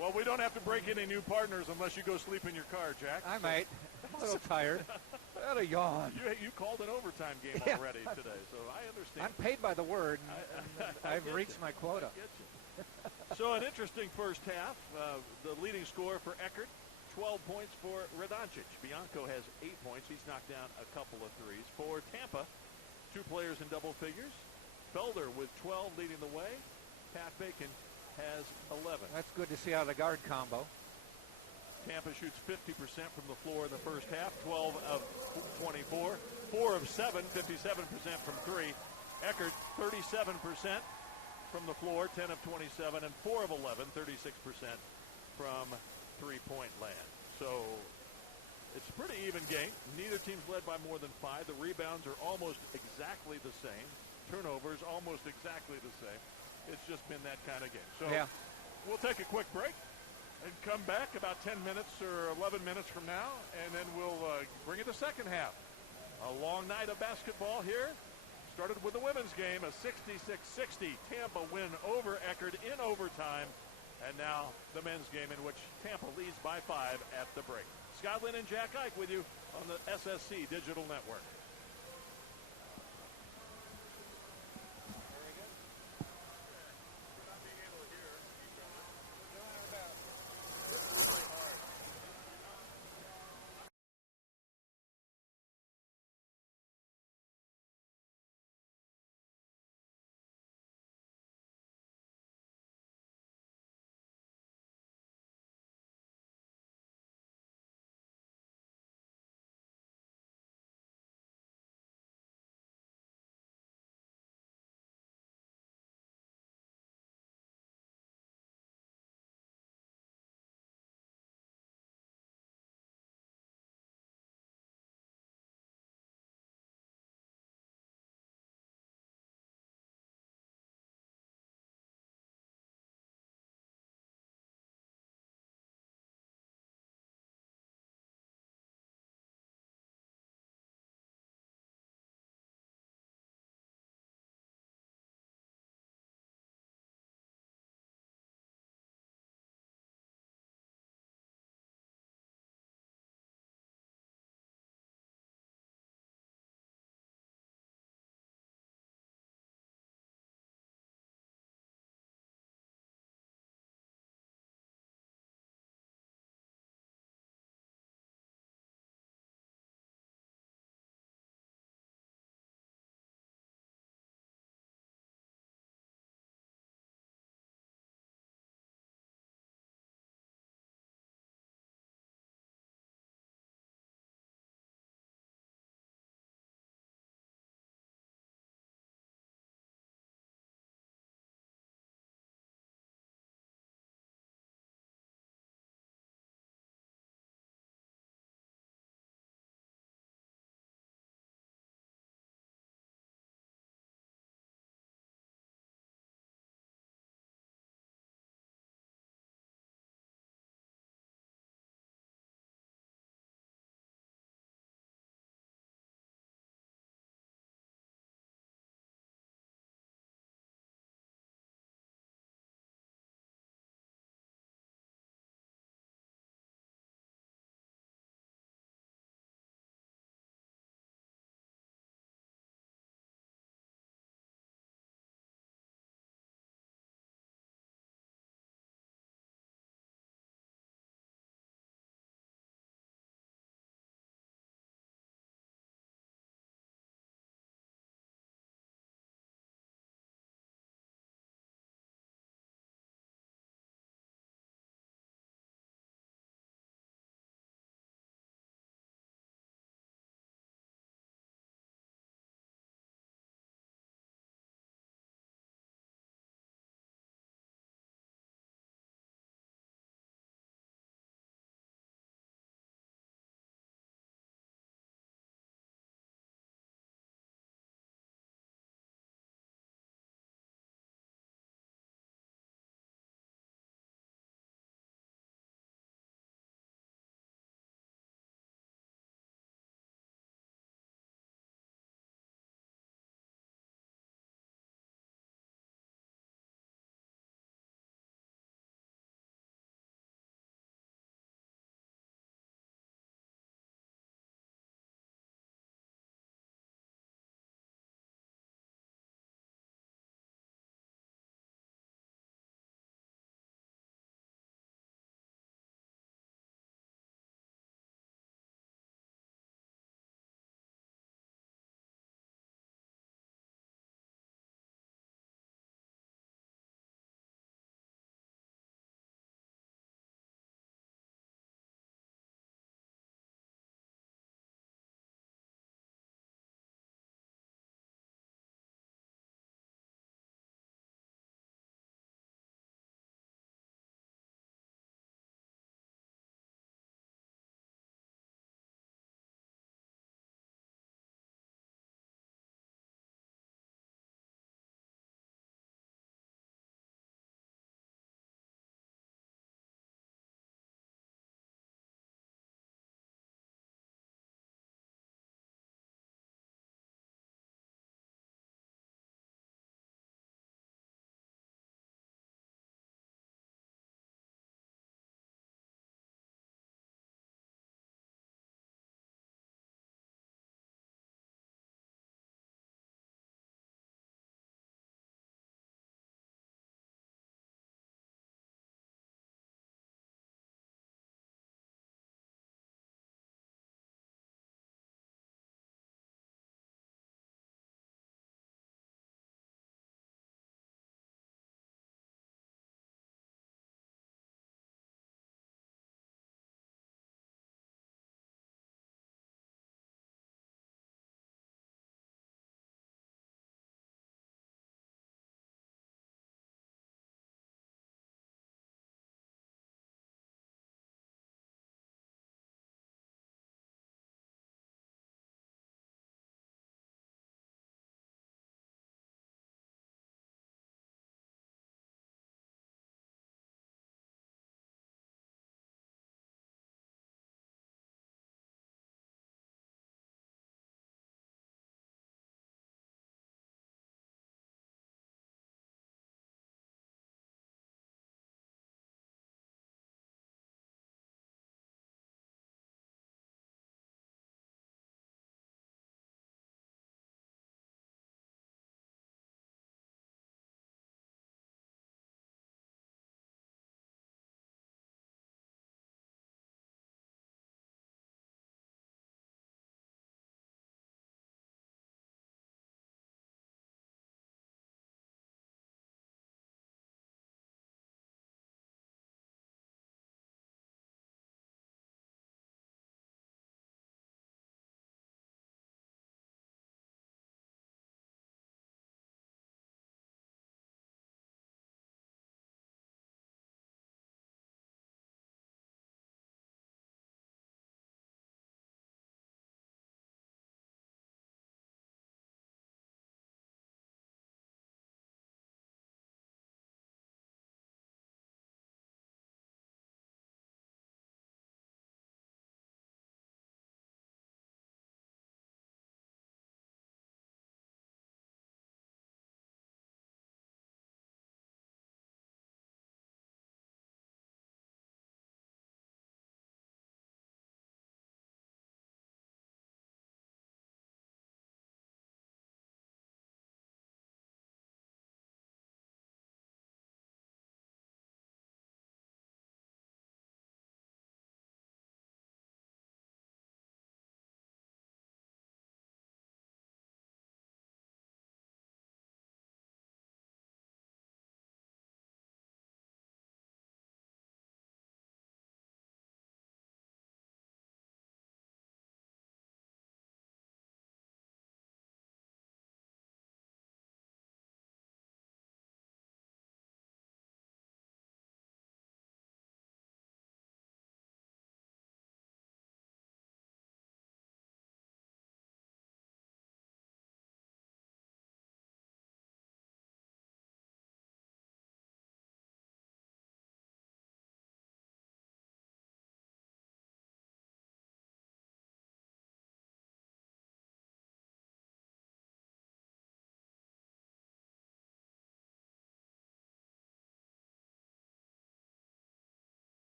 Well, we don't have to break any new partners unless you go sleep in your car, Jack. I might. I'm a little tired. I had a yawn. You called an overtime game already today, so I understand. I'm paid by the word. I've reached my quota. So an interesting first half. The leading scorer for Eckerd, 12 points for Radoncic. Bianco has 8 points. He's knocked down a couple of threes. For Tampa, 2 players in double figures. Felder with 12 leading the way. Pat Bacon has 11. That's good to see out of the guard combo. Tampa shoots 50% from the floor in the first half, 12 of 24, 4 of 7, 57% from 3. Eckerd, 37% from the floor, 10 of 27, and 4 of 11, 36% from three-point land. So it's a pretty even game. Neither team's led by more than 5. The rebounds are almost exactly the same. Turnovers almost exactly the same. It's just been that kind of game. So we'll take a quick break and come back about 10 minutes or 11 minutes from now, and then we'll bring you the second half. A long night of basketball here. Started with the women's game, a 66-60 Tampa win over Eckerd in overtime, and now the men's game in which Tampa leads by 5 at the break. Scott Lynn and Jack Ike with you on the SSC Digital Network.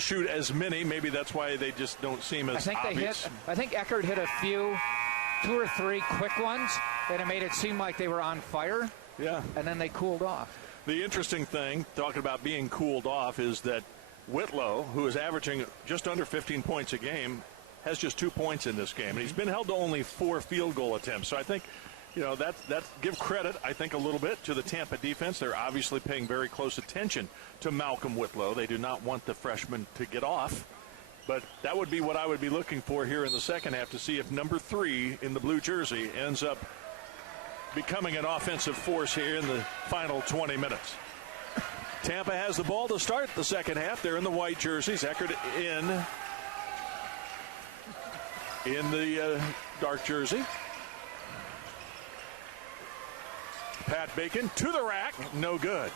shoot as many. Maybe that's why they just don't seem as obvious. I think Eckerd hit a few, 2 or 3 quick ones, and it made it seem like they were on fire. Yeah. And then they cooled off. The interesting thing, talking about being cooled off, is that Whitlow, who is averaging just under 15 points a game, has just 2 points in this game. And he's been held to only 4 field goal attempts. So I think, that's give credit, I think, a little bit to the Tampa defense. They're obviously paying very close attention to Malcom Whitlow. They do not want the freshman to get off. But that would be what I would be looking for here in the second half, to see if number 3 in the blue jersey ends up becoming an offensive force here in the final 20 minutes. Tampa has the ball to start the second half. They're in the white jerseys. Eckerd in the dark jersey. Pat Bacon to the rack. No good.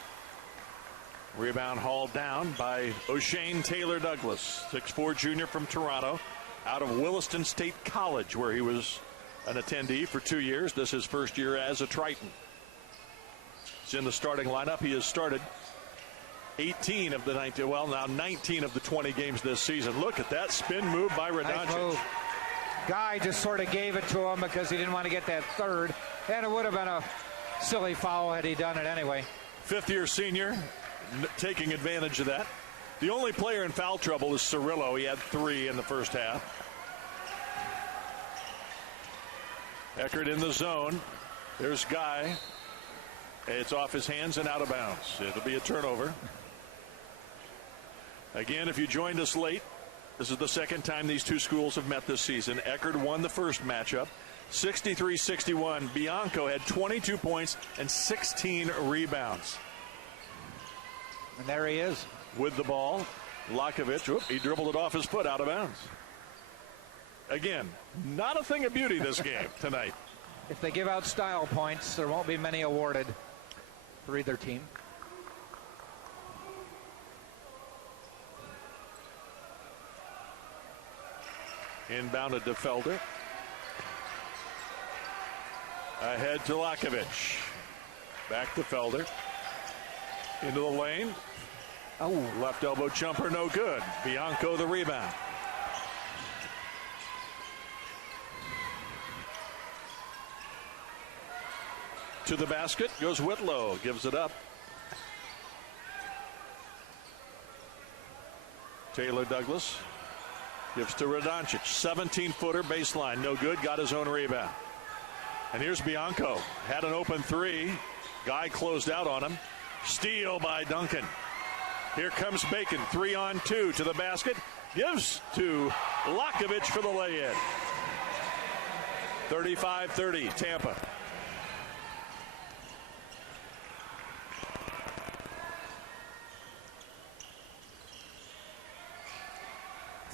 Rebound hauled down by O'Shane Taylor Douglas, 6'4" junior from Toronto, out of Williston State College, where he was an attendee for 2 years. This is his first year as a Triton. He's in the starting lineup. He has started 19 of the 20 games this season. Look at that spin move by Radoncic. Guy just sort of gave it to him because he didn't want to get that third, and it would have been a silly foul had he done it anyway. Fifth-year senior taking advantage of that. The only player in foul trouble is Cirillo. He had 3 in the first half. Eckerd in the zone. There's Guy. It's off his hands and out of bounds. It'll be a turnover. Again, if you joined us late, this is the second time these two schools have met this season. Eckerd won the first matchup, 63-61. Bianco had 22 points and 16 rebounds. And there he is. With the ball, Lakovic, he dribbled it off his foot out of bounds. Again, not a thing of beauty this game tonight. If they give out style points, there won't be many awarded for either team. Inbounded to Felder. Ahead to Lakovic. Back to Felder. Into the lane. Oh, left elbow jumper, no good. Bianco the rebound. To the basket goes Whitlow. Gives it up. Taylor Douglas gives to Radoncic. 17-footer baseline. No good. Got his own rebound. And here's Bianco. Had an open 3. Guy closed out on him. Steal by Duncan. Here comes Bacon. 3-on-2 to the basket. Gives to Lakovic for the lay-in. 35-30 Tampa.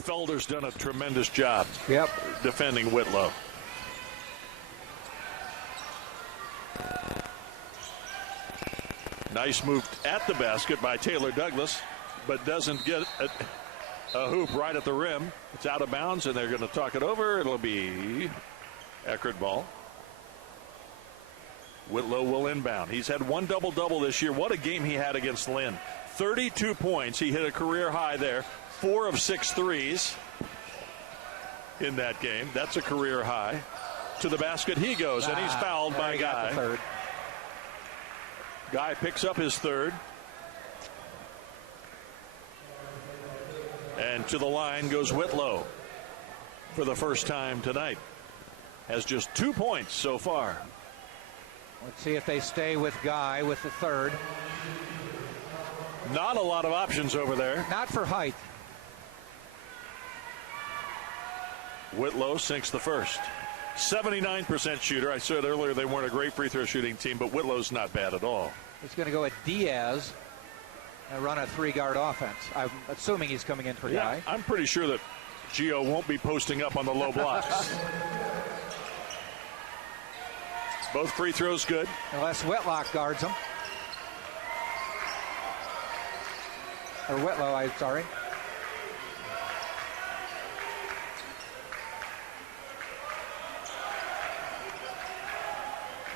Felder's done a tremendous job defending Whitlow. Nice move at the basket by Taylor Douglas, but doesn't get a hoop right at the rim. It's out of bounds, and they're going to talk it over. It'll be Eckerd ball. Whitlow will inbound. He's had 1 double-double this year. What a game he had against Lynn. 32 points. He hit a career high there. 4 of 6 threes in that game. That's a career high. To the basket he goes, and he's fouled by Guy. Guy picks up his third. And to the line goes Whitlow for the first time tonight. Has just 2 points so far. Let's see if they stay with Guy with the third. Not a lot of options over there. Not for height. Whitlow sinks the first. 79% shooter. I said earlier they weren't a great free throw shooting team, but Whitlow's not bad at all. He's going to go at Diaz and run a 3-guard offense. I'm assuming he's coming in for Guy. I'm pretty sure that Gio won't be posting up on the low blocks. Both free throws good. Unless Whitlock guards him. Or Whitlow, I'm sorry.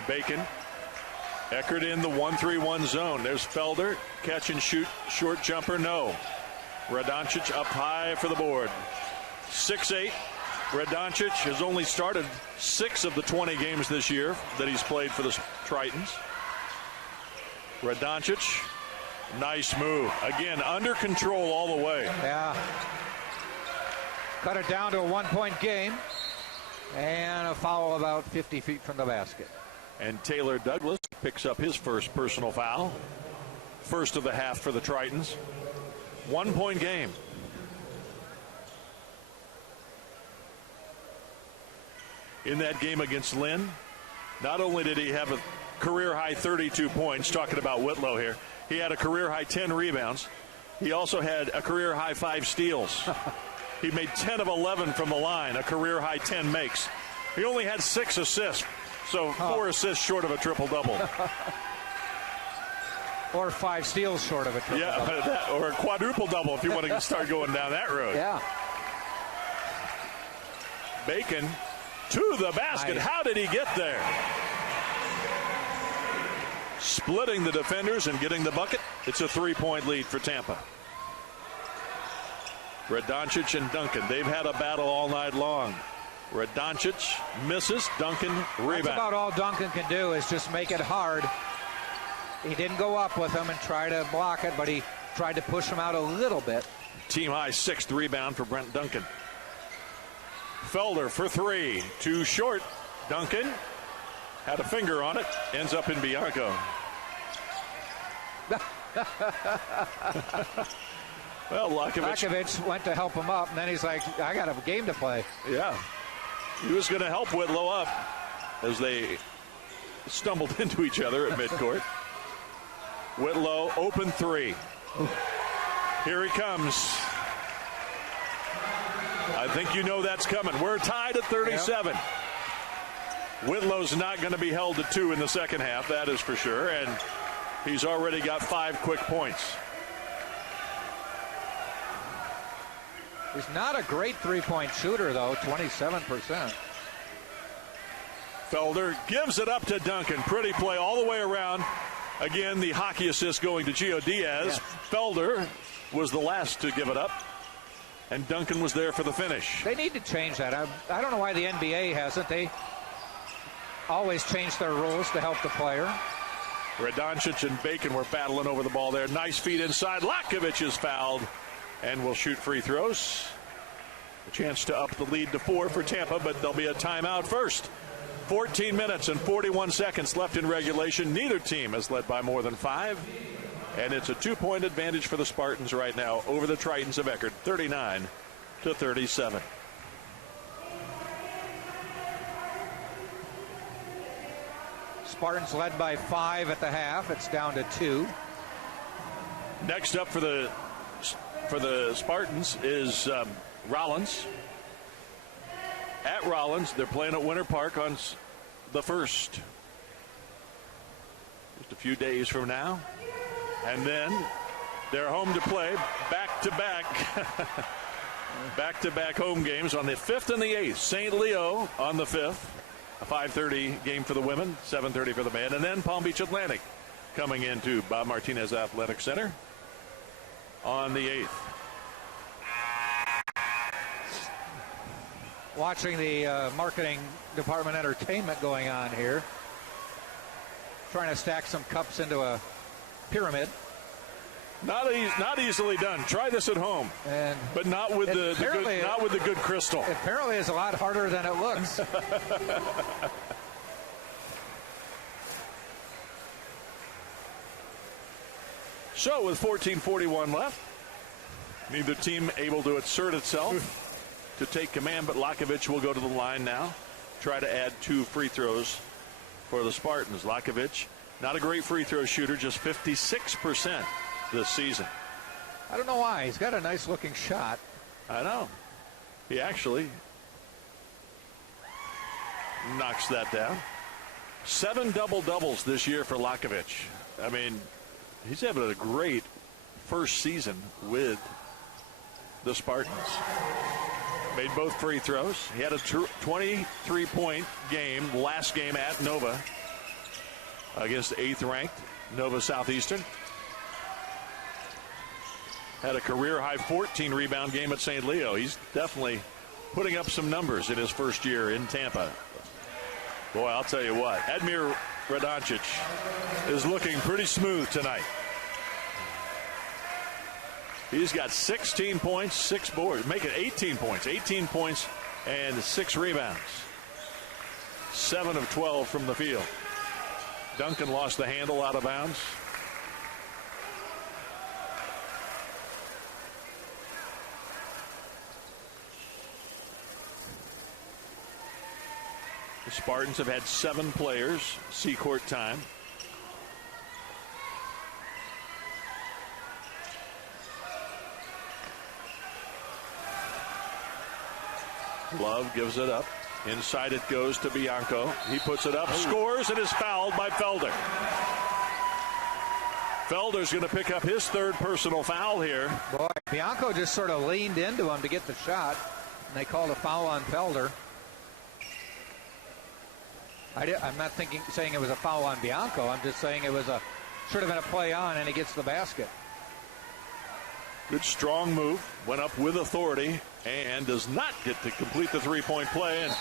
Bacon. Eckerd in the 1-3-1 zone. There's Felder. Catch and shoot. Short jumper, no. Radoncic up high for the board. 6'8". Radoncic has only started 6 of the 20 games this year that he's played for the Tritons. Radoncic, nice move. Again, under control all the way. Yeah. Cut it down to a 1-point game. And a foul about 50 feet from the basket. And Taylor Douglas picks up his first personal foul. First of the half for the Tritons. 1-point game. In that game against Lynn, not only did he have a career-high 32 points, talking about Whitlow here, he had a career-high 10 rebounds. He also had a career-high 5 steals. He made 10 of 11 from the line, a career-high 10 makes. He only had 6 assists, so 4 assists short of a triple-double. Or 5 steals short of a triple-double. Yeah, or a quadruple-double if you want to start going down that road. Yeah. Bacon to the basket. How did he get there? Splitting the defenders and getting the bucket. It's a 3-point lead for Tampa. Radoncic and Duncan, they've had a battle all night long. Radoncic misses, Duncan rebound. That's about all Duncan can do is just make it hard. He didn't go up with him and try to block it, but he tried to push him out a little bit. Team high 6th rebound for Brent Duncan. Felder for 3. Too short. Duncan had a finger on it. Ends up in Bianco. Well, Lakovic went to help him up, and then he's like, I got a game to play. Yeah. He was going to help Whitlow up as they stumbled into each other at midcourt. Whitlow, open 3. Here he comes. I think you know that's coming. We're tied at 37. Yep. Whitlow's not going to be held to 2 in the second half, that is for sure, and he's already got 5 quick points. He's not a great 3-point shooter, though, 27%. Felder gives it up to Duncan. Pretty play all the way around. Again, the hockey assist going to Gio Diaz. Yeah. Felder was the last to give it up, and Duncan was there for the finish. They need to change that. I don't know why the NBA hasn't. They always change their rules to help the player. Radoncic and Bacon were battling over the ball there. Nice feed inside. Lakovic is fouled and will shoot free throws. A chance to up the lead to 4 for Tampa, but there'll be a timeout first. 14 minutes and 41 seconds left in regulation. Neither team has led by more than 5. And it's a 2-point advantage for the Spartans right now over the Tritons of Eckerd, 39-37. Spartans led by 5 at the half. It's down to 2. Next up for the Spartans is Rollins. At Rollins, they're playing at Winter Park on the 1st. Just a few days from now. And then they're home to play back-to-back. Back-to-back home games on the 5th and the 8th. St. Leo on the 5th. A 5:30 game for the women, 7:30 for the men. And then Palm Beach Atlantic coming into Bob Martinez Athletic Center on the 8th. Watching the marketing department entertainment going on here. Trying to stack some cups into a pyramid. Not easily done. Try this at home, but not with the good crystal. Apparently, it's a lot harder than it looks. So, with 14:41 left, neither team able to assert itself to take command, but Lakovic will go to the line now. Try to add 2 free throws for the Spartans. Lakovic, not a great free throw shooter, just 56% this season. I don't know why. He's got a nice looking shot. I know. He actually knocks that down. 7 double-doubles this year for Lakovic. I mean, he's having a great first season with the Spartans. Made both free throws. He had a 23-point game last game at Nova against 8th-ranked Nova Southeastern. had a career-high 14 rebound game at St. Leo. He's definitely putting up some numbers in his first year in Tampa. Boy, I'll tell you what, Edmir Radoncic is looking pretty smooth tonight. He's got 16 points, 6 boards, make it 18 points. 18 points and 6 rebounds. 7 of 12 from the field. Duncan lost the handle out of bounds. The Spartans have had 7 players see court time. Love gives it up. Inside it goes to Bianco. He puts it up, scores, and is fouled by Felder. Felder's going to pick up his 3rd personal foul here. Boy, Bianco just sort of leaned into him to get the shot, and they called a foul on Felder. I'm not saying it was a foul on Bianco. I'm just saying it was should have been a play on, and he gets the basket. Good strong move. Went up with authority and does not get to complete the 3-point play. And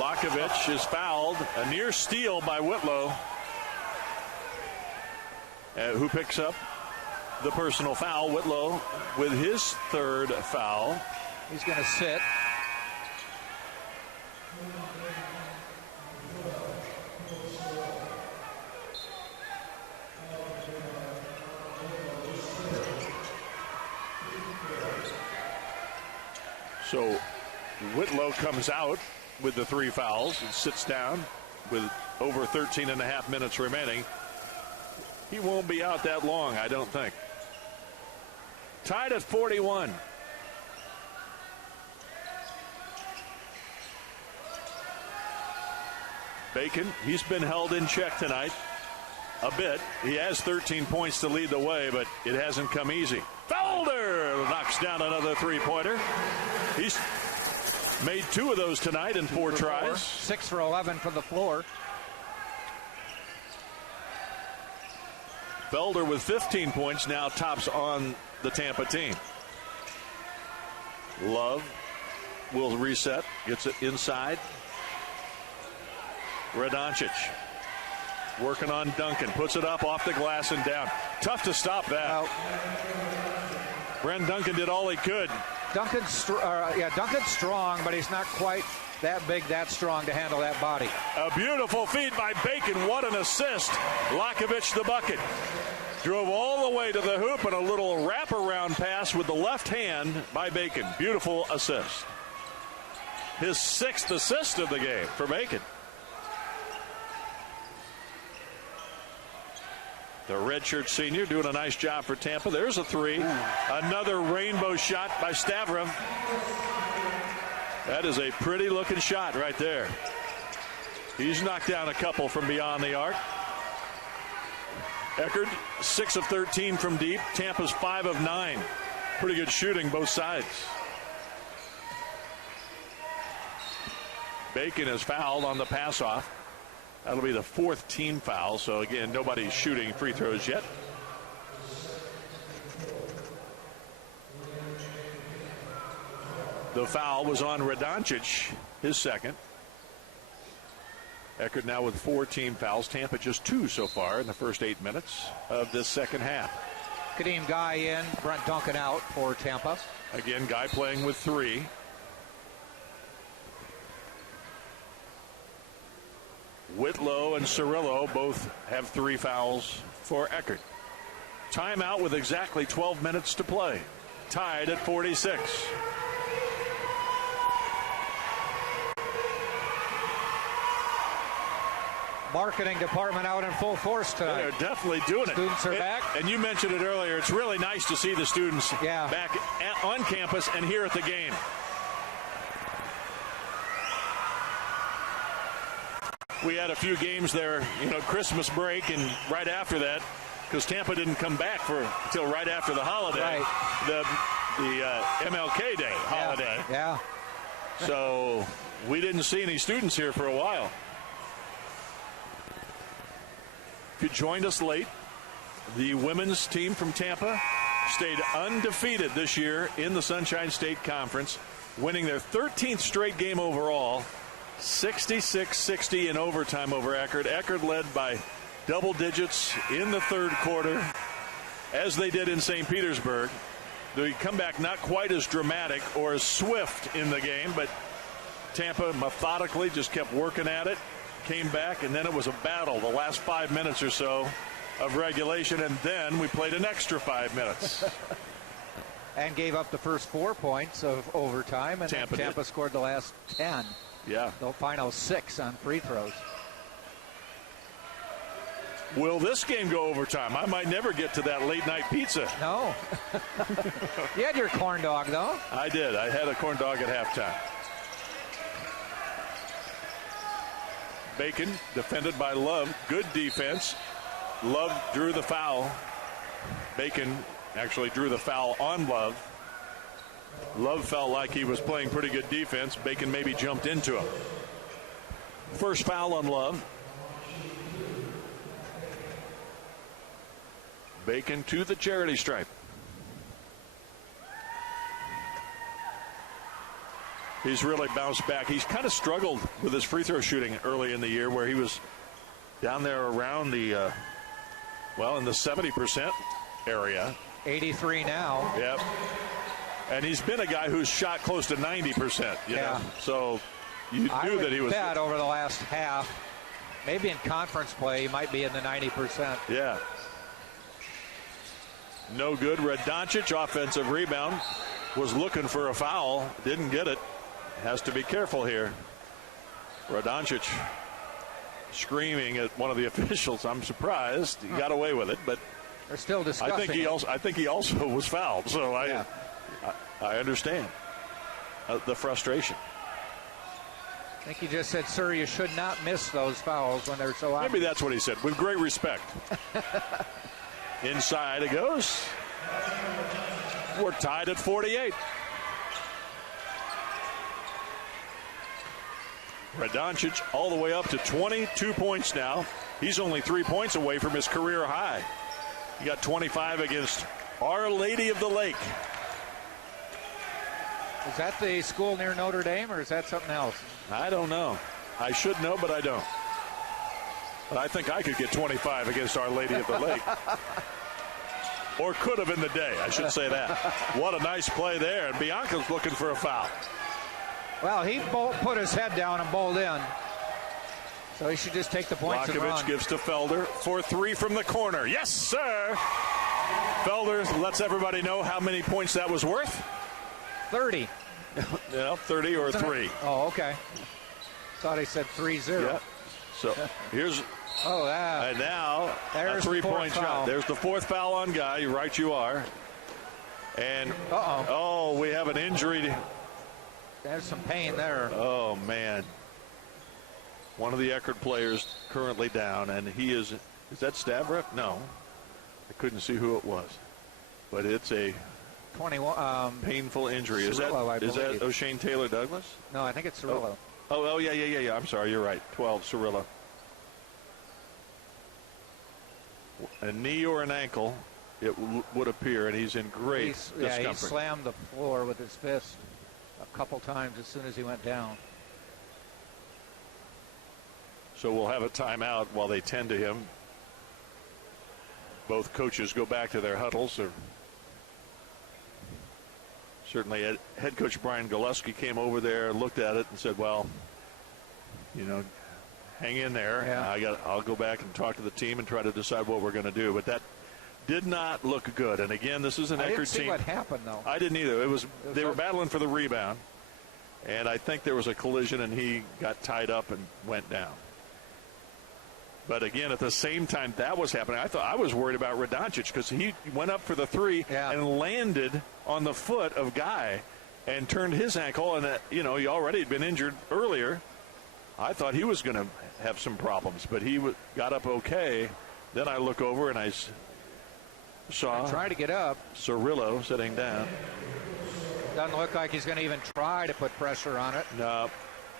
Lakovic is fouled. A near steal by Whitlow, who picks up the personal foul. Whitlow with his 3rd foul. He's going to sit. So Whitlow comes out with the 3 fouls and sits down with over 13 and a half minutes remaining. He won't be out that long, I don't think. Tied at 41. Bacon, he's been held in check tonight a bit. He has 13 points to lead the way, but it hasn't come easy. Felder knocks down another 3-pointer. He's made 2 of those tonight in 4 tries. 6 for 11 from the floor. Felder with 15 points now tops on the Tampa team. Love will reset, gets it inside. Radoncic working on Duncan, puts it up off the glass and down. Tough to stop that. Bren Duncan did all he could. Duncan's strong, but he's not quite that big, that strong to handle that body. A beautiful feed by Bacon. What an assist. Lakovic the bucket. Drove all the way to the hoop and a little wraparound pass with the left hand by Bacon. Beautiful assist. His 6th assist of the game for Bacon. The redshirt senior doing a nice job for Tampa. There's a 3. Another rainbow shot by Stavrov. That is a pretty looking shot right there. He's knocked down a couple from beyond the arc. Eckerd, 6 of 13 from deep. Tampa's 5 of 9. Pretty good shooting both sides. Bacon is fouled on the pass off. That'll be the 4th team foul. So again, nobody's shooting free throws yet. The foul was on Radoncic, his 2nd. Eckerd now with 4 team fouls. Tampa just 2 so far in the first 8 minutes of this second half. Kadeem Guy in, Brent Duncan out for Tampa. Again, Guy playing with 3. Whitlow and Cirillo both have 3 fouls for Eckerd. Timeout with exactly 12 minutes to play. Tied at 46. Marketing department out in full force tonight. They're definitely doing it. Students are back. And you mentioned it earlier. It's really nice to see the students back on campus and here at the game. We had a few games there, Christmas break and right after that, because Tampa didn't come back until right after the holiday, right. the MLK Day holiday. Yeah. So we didn't see any students here for a while. If you joined us late, the women's team from Tampa stayed undefeated this year in the Sunshine State Conference, winning their 13th straight game overall, 66-60 in overtime over Eckerd. Eckerd led by double digits in the third quarter, as they did in St. Petersburg. The comeback not quite as dramatic or as swift in the game, but Tampa methodically just kept working at it, came back, and then it was a battle the last 5 minutes or so of regulation, and then we played an extra 5 minutes. And gave up the first 4 points of overtime, and Tampa scored the last 10. Yeah. The final 6 on free throws. Will this game go overtime? I might never get to that late night pizza. No. You had your corn dog, though. I did. I had a corn dog at halftime. Bacon defended by Love. Good defense. Love drew the foul. Bacon actually drew the foul on Love. Love felt like he was playing pretty good defense. Bacon maybe jumped into him. First foul on Love. Bacon to the charity stripe. He's really bounced back. He's kind of struggled with his free throw shooting early in the year, where he was down there around the, in the 70% area. 83 now. Yep. And he's been a guy who's shot close to 90%. You know? So you knew that he was. I would bet over the last half, maybe in conference play, he might be in the 90%. Yeah. No good. Radoncic, offensive rebound, was looking for a foul. Didn't get it. Has to be careful here. Radoncic screaming at one of the officials. I'm surprised he got away with it, but they're still discussing. I think he also was fouled. So I understand the frustration. I think he just said, "Sir, you should not miss those fouls when they're so obvious." Maybe that's what he said, with great respect. Inside it goes. We're tied at 48. Radoncic all the way up to 22 points now. He's only 3 points away from his career high. He got 25 against Our Lady of the Lake. Is that the school near Notre Dame, or is that something else? I don't know. I should know, but I don't. But I think I could get 25 against Our Lady of the Lake. Or could have in the day, I should say that. What a nice play there. And Bianca's looking for a foul. Well, he put his head down and bowled in. So he should just take the points and run. Lakovic gives to Felder for 3 from the corner. Yes, sir. Felder lets everybody know how many points that was worth. 30. 30 or 3. Oh, okay. Thought he said 3-0. Yeah. So here's. And now there's a 3-point shot. There's the 4th foul on Guy. You're right, you are. And we have an injury. There's some pain there. Oh, man. One of the Eckerd players currently down, and he is that Stavrev? No. I couldn't see who it was. But it's a 21 painful injury. Cirillo, is that O'Shane Taylor Douglas? No, I think it's Cirillo. Yeah. I'm sorry, you're right. 12, Cirillo. A knee or an ankle, it would appear, and he's in great discomfort. He slammed the floor with his fist a couple times as soon as he went down. So we'll have a timeout while they tend to him. Both coaches go back to their huddles. Certainly, head coach Brian Gillespie came over there, looked at it, and said, "Well, hang in there. Yeah. I'll go back and talk to the team and try to decide what we're going to do." But that did not look good. And again, this is an Eckerd team. I didn't see what happened, though. I didn't either. They were battling for the rebound, and I think there was a collision, and he got tied up and went down. But again, at the same time that was happening, I was worried about Radoncic, because he went up for the 3 and landed on the foot of Guy and turned his ankle, and he already had been injured earlier. I thought he was going to have some problems, but he got up okay. Then I look over and I saw trying to get up. Cirillo sitting down. Doesn't look like he's going to even try to put pressure on it. No,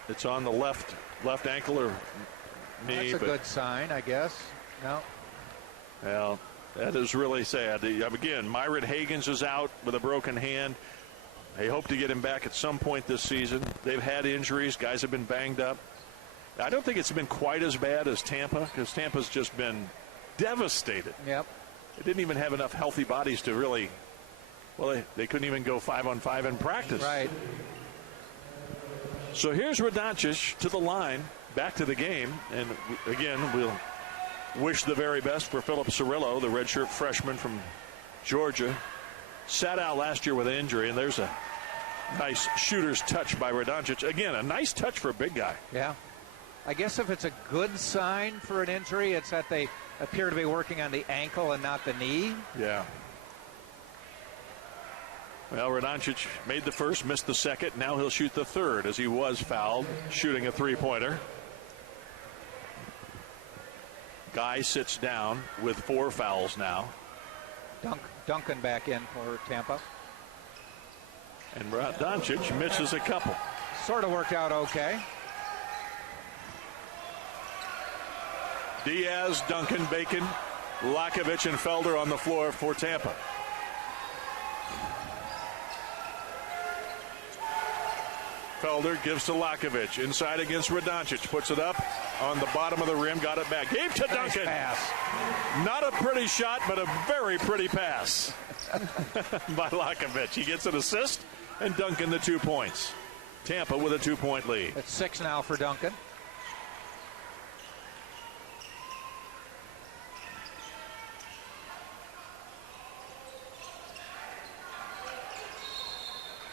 it's on the left ankle or knee. That's a good sign, I guess. No. Well, That is really sad. Again, Myron Hagens is out with a broken hand. They hope to get him back at some point this season. They've had injuries. Guys have been banged up. I don't think it's been quite as bad as Tampa, because Tampa's just been devastated. Yep. They didn't even have enough healthy bodies to really, well, they couldn't even go 5-on-5 in practice. Right. So here's Radoncic to the line, back to the game. And again, we'll wish the very best for Philip Cirillo, the redshirt freshman from Georgia. Sat out last year with an injury, and there's a nice shooter's touch by Radoncic. Again, a nice touch for a big guy. Yeah. I guess if it's a good sign for an injury, it's that they appear to be working on the ankle and not the knee. Yeah. Well, Radoncic made the first, missed the second. Now he'll shoot the third, as he was fouled shooting a three-pointer. Guy sits down with 4 fouls now. Duncan back in for Tampa. And Radoncic misses a couple. Sort of worked out okay. Diaz, Duncan, Bacon, Lakovic, and Felder on the floor for Tampa. Felder gives to Lakovic. Inside against Radoncic. Puts it up on the bottom of the rim. Got it back. Gave to Duncan. Nice pass. Not a pretty shot, but a very pretty pass by Lakovic. He gets an assist, and Duncan the 2 points. Tampa with a 2-point lead. It's 6 now for Duncan.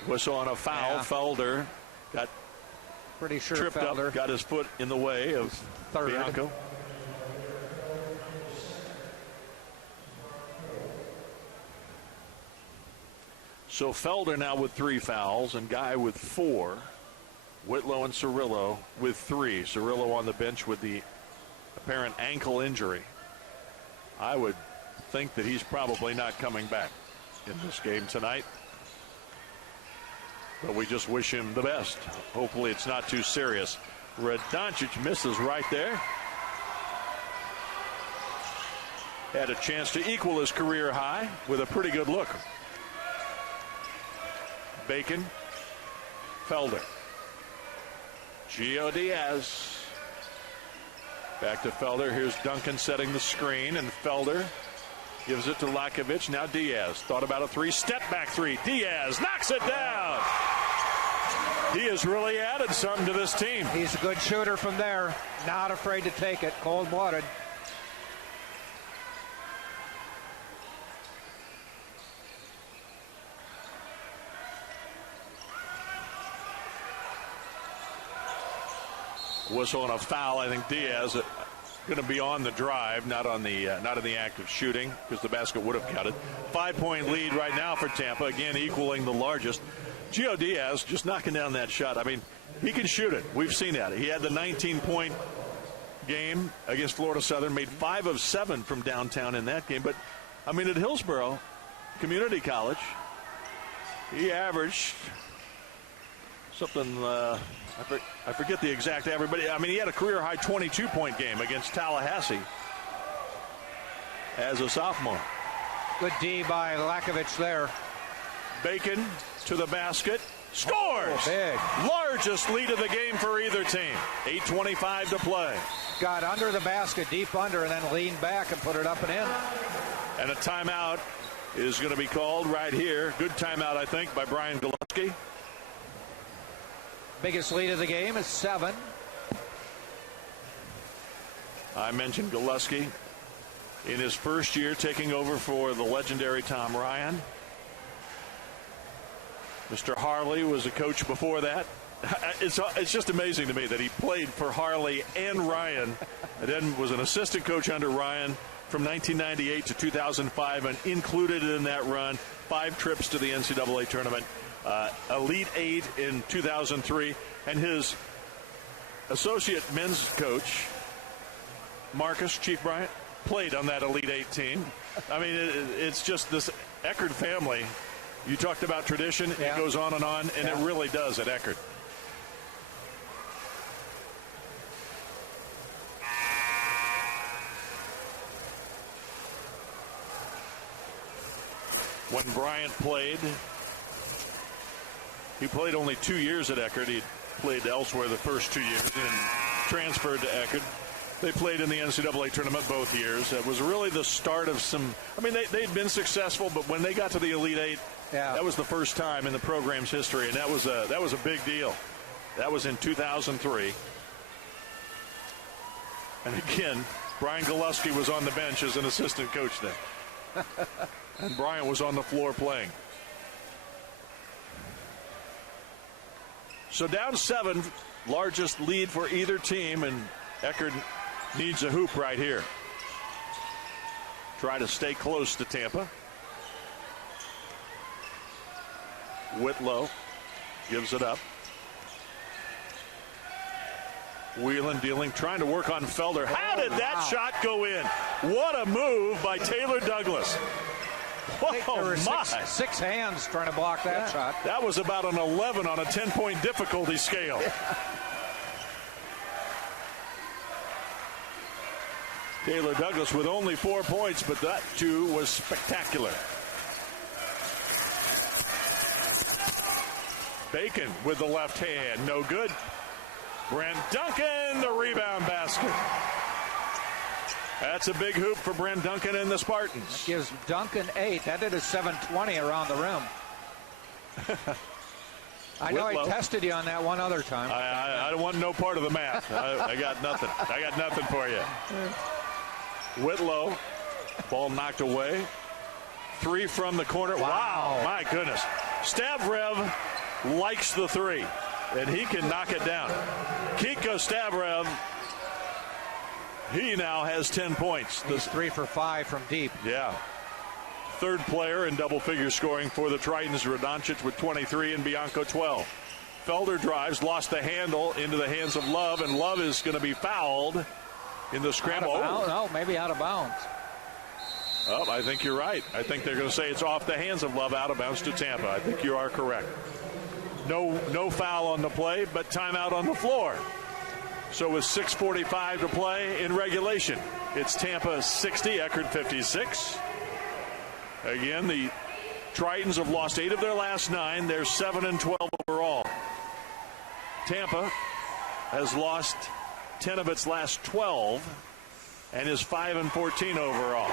Whistle on a foul. Yeah. Felder got pretty sure tripped Felder up, got his foot in the way of third. Bianco. So Felder now with 3 fouls, and Guy with 4. Whitlow and Cirillo with 3. Cirillo on the bench with the apparent ankle injury. I would think that he's probably not coming back in this game tonight. But we just wish him the best. Hopefully it's not too serious. Radoncic misses right there. Had a chance to equal his career high with a pretty good look. Bacon, Felder. Gio Diaz. Back to Felder. Here's Duncan setting the screen, and Felder gives it to Lakovic. Now Diaz. Thought about a 3. Step back 3. Diaz knocks it down. He has really added something to this team. He's a good shooter from there. Not afraid to take it. Cold-blooded. Whistle on a foul. I think Diaz going to be on the drive, not in the act of shooting, because the basket would have counted. 5-point lead right now for Tampa, again equaling the largest. Gio Diaz just knocking down that shot. I mean, he can shoot it. We've seen that. He had the 19-point game against Florida Southern, made 5 of 7 from downtown in that game. But I mean, at Hillsborough Community College, he averaged something. I forget the exact average, but I mean, he had a career-high 22-point game against Tallahassee as a sophomore. Good D by Lakovic there. Bacon to the basket. Scores! Oh, big. Largest lead of the game for either team. 8:25 to play. Got under the basket, deep under, and then leaned back and put it up and in. And a timeout is going to be called right here. Good timeout, I think, by Brian Gillespie. Biggest lead of the game is 7. I mentioned Gillespie in his first year taking over for the legendary Tom Ryan. Mr. Harley was a coach before that. It's just amazing to me that he played for Harley and Ryan, and then was an assistant coach under Ryan from 1998 to 2005, and included in that run 5 trips to the NCAA tournament, Elite 8 in 2003, and his associate men's coach, Marcus Chief Bryant, played on that Elite 8 team. I mean, it's just this Eckerd family. You talked about tradition. Yeah. It goes on, and it really does at Eckerd. when Bryant played. He played only 2 years at Eckerd. He played elsewhere the first 2 years and transferred to Eckerd. They played in the NCAA tournament both years. It was really the start of some. I mean, they'd been successful, but when they got to the Elite Eight, that was the first time in the program's history, and that was a big deal. That was in 2003. And again, Brian Goluski was on the bench as an assistant coach then. And Bryant was on the floor playing. So down 7, largest lead for either team, and Eckerd needs a hoop right here. Try to stay close to Tampa. Whitlow gives it up. Wheeling, dealing, trying to work on Felder. How did that shot go in? What a move by Taylor Douglas. There were six hands trying to block that shot. That was about an 11 on a 10-point difficulty scale. Taylor Douglas with only 4 points, but that too was spectacular. Bacon with the left hand, no good. Brent Duncan, the rebound basket. That's a big hoop for Brent Duncan and the Spartans. Gives Duncan 8. That did a 720 around the rim. I know I tested you on that one other time. I don't want no part of the math. I got nothing. I got nothing for you. Whitlow, ball knocked away. 3 from the corner. Wow, my goodness. Stavrev likes the 3, and he can knock it down. Kiko Stavrev, he now has 10 points. He's 3 for 5 from deep. Yeah. Third player in double figure scoring for the Tritons. Radoncic with 23 and Bianco 12. Felder drives, lost the handle into the hands of Love, and Love is going to be fouled in the scramble. No, maybe out of bounds. Oh, I think you're right. I think they're going to say it's off the hands of Love, out of bounds to Tampa. I think you are correct. No foul on the play, but timeout on the floor. So with 6:45 to play in regulation, it's Tampa 60, Eckerd 56. Again, the Tritons have lost 8 of their last 9. They're 7-12 overall. Tampa has lost 10 of its last 12 and is 5-14 overall.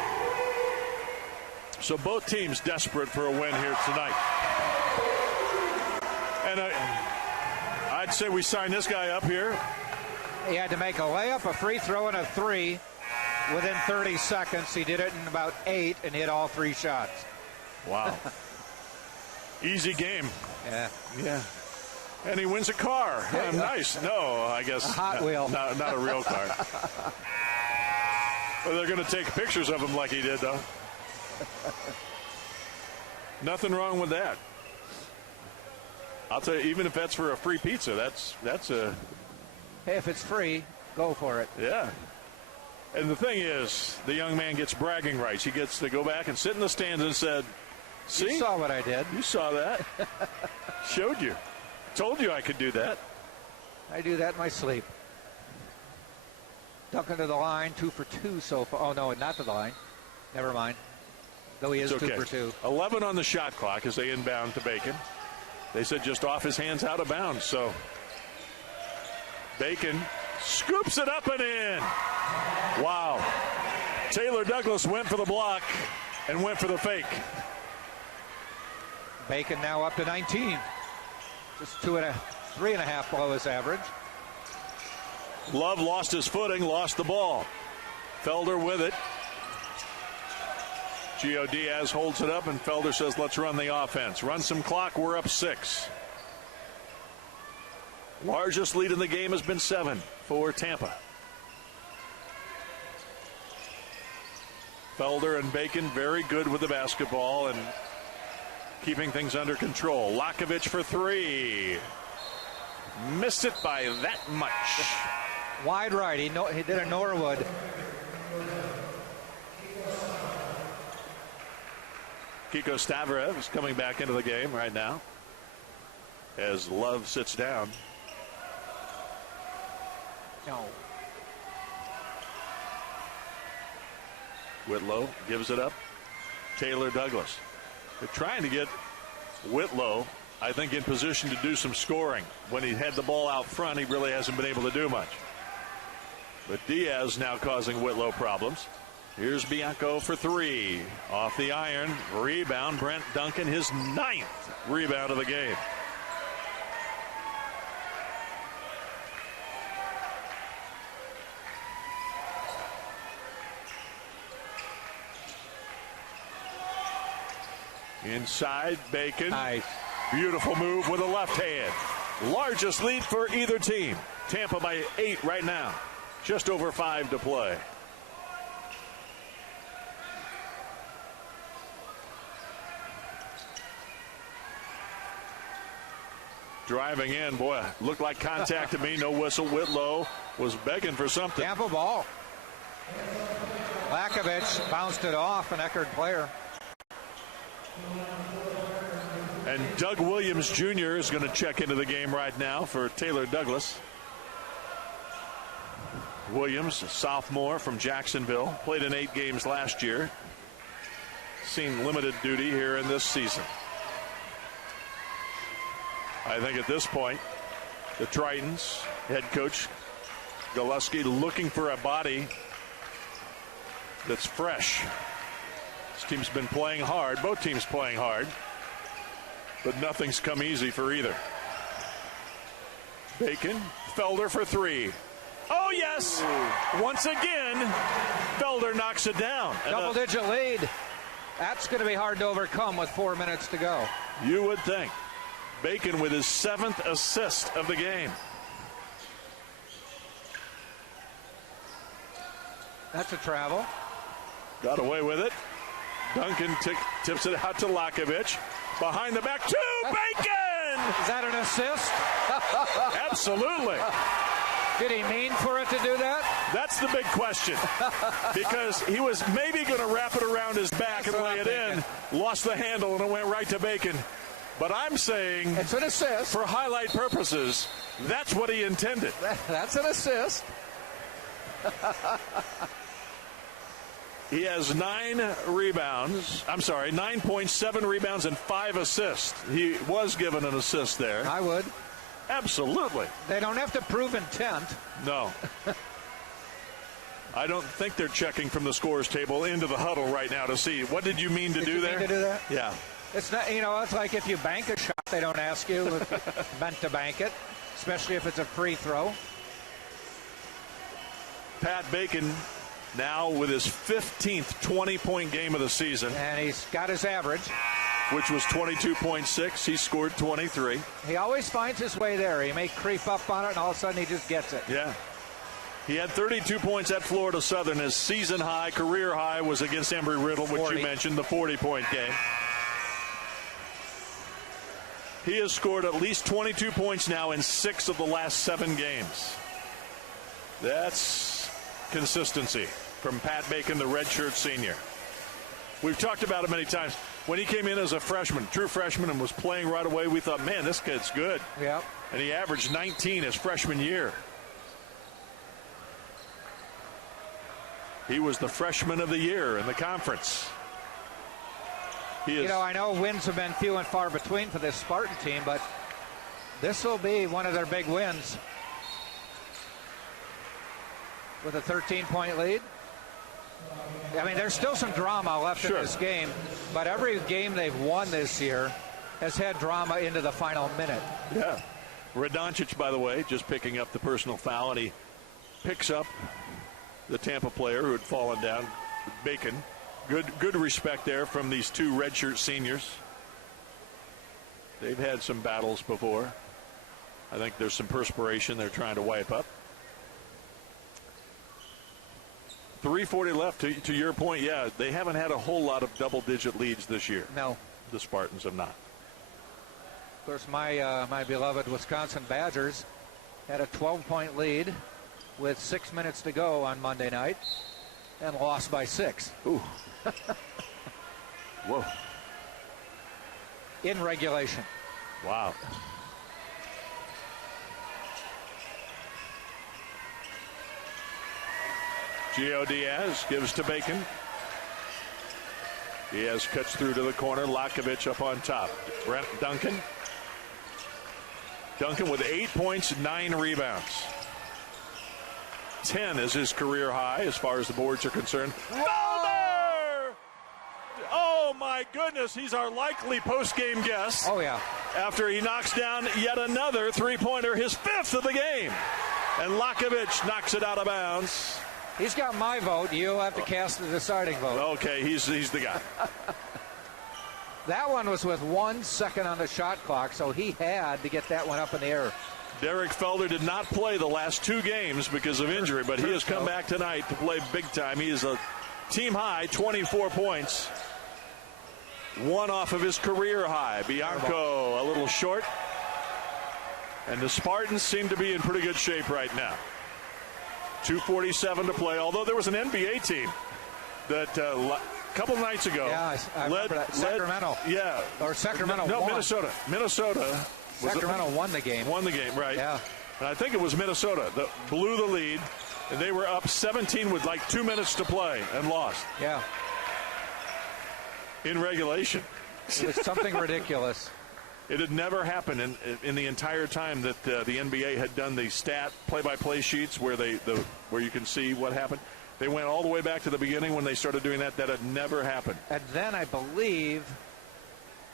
So both teams desperate for a win here tonight. And I'd say we sign this guy up here. He had to make a layup, a free throw, and a 3 within 30 seconds. He did it in about 8 and hit all 3 shots. Wow. Easy game. Yeah. And he wins a car. Nice. No, I guess. A Hot Wheel. Not a real car. Well, they're going to take pictures of him like he did, though. Nothing wrong with that. I'll tell you, even if that's for a free pizza, that's a... Hey, if it's free, go for it. Yeah. And the thing is, the young man gets bragging rights. He gets to go back and sit in the stands and said, see? You saw what I did. You saw that. Showed you. Told you I could do that. I do that in my sleep. Duncan to the line, 2 for 2 so far. Oh, no, not to the line. Never mind. Though he is okay. 2 for 2. 11 on the shot clock as they inbound to Bacon. They said just off his hands, out of bounds. So Bacon scoops it up and in. Wow. Taylor Douglas went for the block and went for the fake. Bacon now up to 19. Just 3.5 below his average. Love lost his footing, lost the ball. Felder with it. Gio Diaz holds it up, and Felder says, let's run the offense. Run some clock, we're up 6. Largest lead in the game has been 7 for Tampa. Felder and Bacon very good with the basketball and keeping things under control. Lakovic for 3. Missed it by that much. Wide right. He did a Norwood. Kiko Stavrev is coming back into the game right now as Love sits down. No. Whitlow gives it up. Taylor Douglas. They're trying to get Whitlow, I think, in position to do some scoring. When he had the ball out front, he really hasn't been able to do much. But Diaz now causing Whitlow problems. Here's Bianco for three. Off the iron. Rebound. Brent Duncan, his 9th rebound of the game. Inside, Bacon. Nice. Beautiful move with a left hand. Largest lead for either team. Tampa by 8 right now. Just over 5 to play. Driving in, boy, looked like contact to me. No whistle. Whitlow was begging for something. Tampa ball. Lakovic bounced it off, an Eckerd player. And Doug Williams Jr. is going to check into the game right now for Taylor Douglas. Williams, a sophomore from Jacksonville, played in 8 games last year. Seen limited duty here in this season. I think at this point, the Tritons, head coach Gillespie, looking for a body that's fresh. This team's been playing hard, both teams playing hard, but nothing's come easy for either. Bacon, Felder for three. Oh, yes. Once again, Felder knocks it down. Double-digit lead. That's going to be hard to overcome with 4 minutes to go. You would think. Bacon with his 7th assist of the game. That's a travel. Got away with it. Duncan tips it out to Lakovic. Behind the back to Bacon! Is that an assist? Absolutely. Did he mean for it to do that? That's the big question. Because he was maybe going to wrap it around his back and lay it in. Lost the handle and it went right to Bacon. But I'm saying it's an assist. For highlight purposes, that's what he intended. That's an assist. He has 9 rebounds. I'm sorry, 9.7 rebounds and 5 assists. He was given an assist there. I would. Absolutely. They don't have to prove intent. No. I don't think they're checking from the scores table into the huddle right now to see. What did you mean to do there? Mean to do that? Yeah. It's not, it's like if you bank a shot, they don't ask you if you meant to bank it, especially if it's a free throw. Pat Bacon now with his 15th 20-point game of the season. And he's got his average, which was 22.6. He scored 23. He always finds his way there. He may creep up on it, and all of a sudden he just gets it. Yeah. He had 32 points at Florida Southern. His season high, career high, was against Embry-Riddle, which 40. you mentioned, the 40-point game. He has scored at least 22 points now in 6 of the last 7 games. That's consistency from Pat Bacon, the redshirt senior. We've talked about it many times. When he came in as a freshman, true freshman, and was playing right away, we thought, man, this kid's good. Yeah. And he averaged 19 his freshman year. He was the freshman of the year in the conference. I know wins have been few and far between for this Spartan team, but this will be one of their big wins. With a 13-point lead. I mean, there's still some drama left in this game, but every game they've won this year has had drama into the final minute. Yeah. Radoncic, by the way, just picking up the personal foul, and he picks up the Tampa player who had fallen down, Bacon. Good respect there from these 2 redshirt seniors. They've had some battles before. I think there's some perspiration they're trying to wipe up. 3:40 left. To your point, yeah, they haven't had a whole lot of double-digit leads this year. No. The Spartans have not. Of course, my beloved Wisconsin Badgers had a 12-point lead with 6 minutes to go on Monday night and lost by 6. Ooh. Whoa. In regulation. Wow. Gio Diaz gives to Bacon. Diaz cuts through to the corner. Lakovic up on top. Brent Duncan. Duncan with 8 points, 9 rebounds. 10 is his career high as far as the boards are concerned. Felder! Oh, my goodness. He's our likely post-game guest. Oh, yeah. After he knocks down yet another three-pointer, his 5th of the game. And Lakovic knocks it out of bounds. He's got my vote. You'll have to cast the deciding vote. Okay, he's the guy. That one was with 1 second on the shot clock, so he had to get that one up in the air. Derek Felder did not play the last 2 games because of injury, but he has come back tonight to play big time. He is a team high, 24 points. 1 off of his career high. Bianco a little short. And the Spartans seem to be in pretty good shape right now. 2:47 to play, although there was an NBA team that a couple nights ago. Yeah, I remember that. Sacramento. Yeah. Or Sacramento No, won. Minnesota. Sacramento won the game. Won the game, right. Yeah. And I think it was Minnesota that blew the lead, and they were up 17 with like 2 minutes to play and lost. Yeah. In regulation. It was something ridiculous. It had never happened in the entire time that the NBA had done the stat play-by-play sheets where where you can see what happened. They went all the way back to the beginning when they started doing that. That had never happened. And then I believe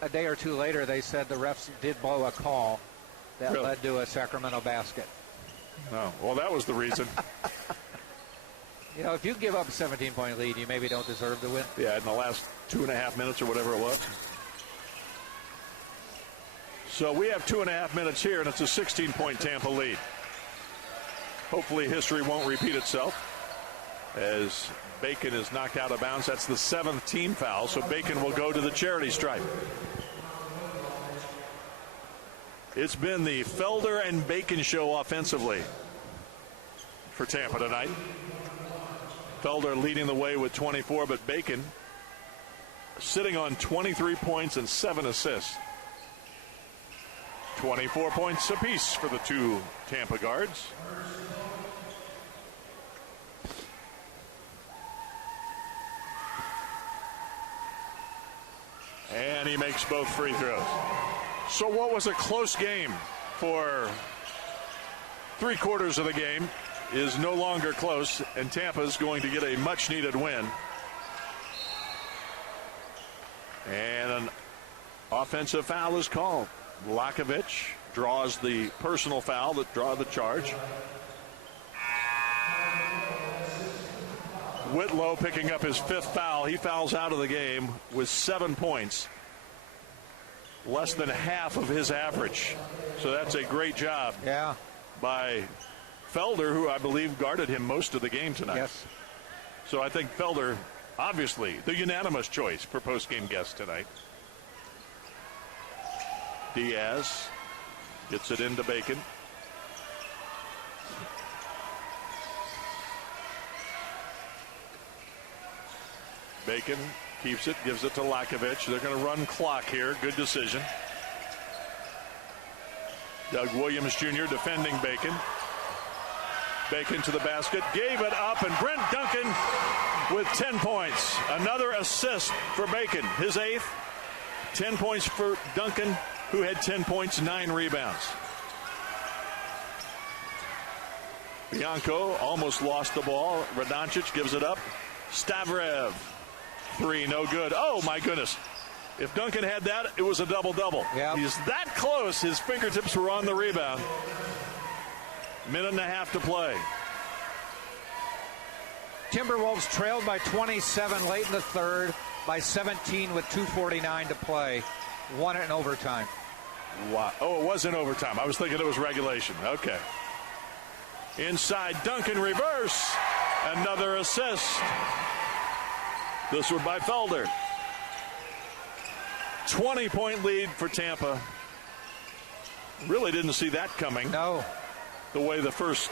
a day or two later they said the refs did blow a call that led to a Sacramento basket. Oh, well, that was the reason. You know, if you give up a 17-point lead, you maybe don't deserve to win. Yeah, in the last 2.5 minutes or whatever it was. So we have 2.5 minutes here, and it's a 16-point Tampa lead. Hopefully history won't repeat itself as Bacon is knocked out of bounds. That's the 7th team foul, so Bacon will go to the charity stripe. It's been the Felder and Bacon show offensively for Tampa tonight. Felder leading the way with 24, but Bacon sitting on 23 points and 7 assists. 24 points apiece for the 2 Tampa guards. And he makes both free throws. So what was a close game for 3/4 of the game is no longer close, and Tampa is going to get a much-needed win. And an offensive foul is called. Lakovic draws the personal foul that draw the charge. Whitlow picking up his 5th foul. He fouls out of the game with 7 points. Less than half of his average. So that's a great job by Felder, who I believe guarded him most of the game tonight. Yes. So I think Felder, obviously, the unanimous choice for post-game guest tonight. Diaz gets it into Bacon. Bacon keeps it, gives it to Lakovic. They're going to run clock here. Good decision. Doug Williams Jr. defending Bacon. Bacon to the basket, gave it up, and Brent Duncan with 10 points. Another assist for Bacon, his 8th. 10 points for Duncan, who had 10 points, 9 rebounds. Bianco almost lost the ball. Radoncic gives it up. Stavrev, 3, no good. Oh, my goodness. If Duncan had that, it was a double-double. Yep. He's that close. His fingertips were on the rebound. 1.5 minutes to play. Timberwolves trailed by 27 late in the 3rd, by 17 with 2:49 to play. Won it in overtime. Wow. Oh, it was in overtime. I was thinking it was regulation. Okay. Inside, Duncan reverse. Another assist. This one by Felder. 20-point lead for Tampa. Really didn't see that coming. No. The way the first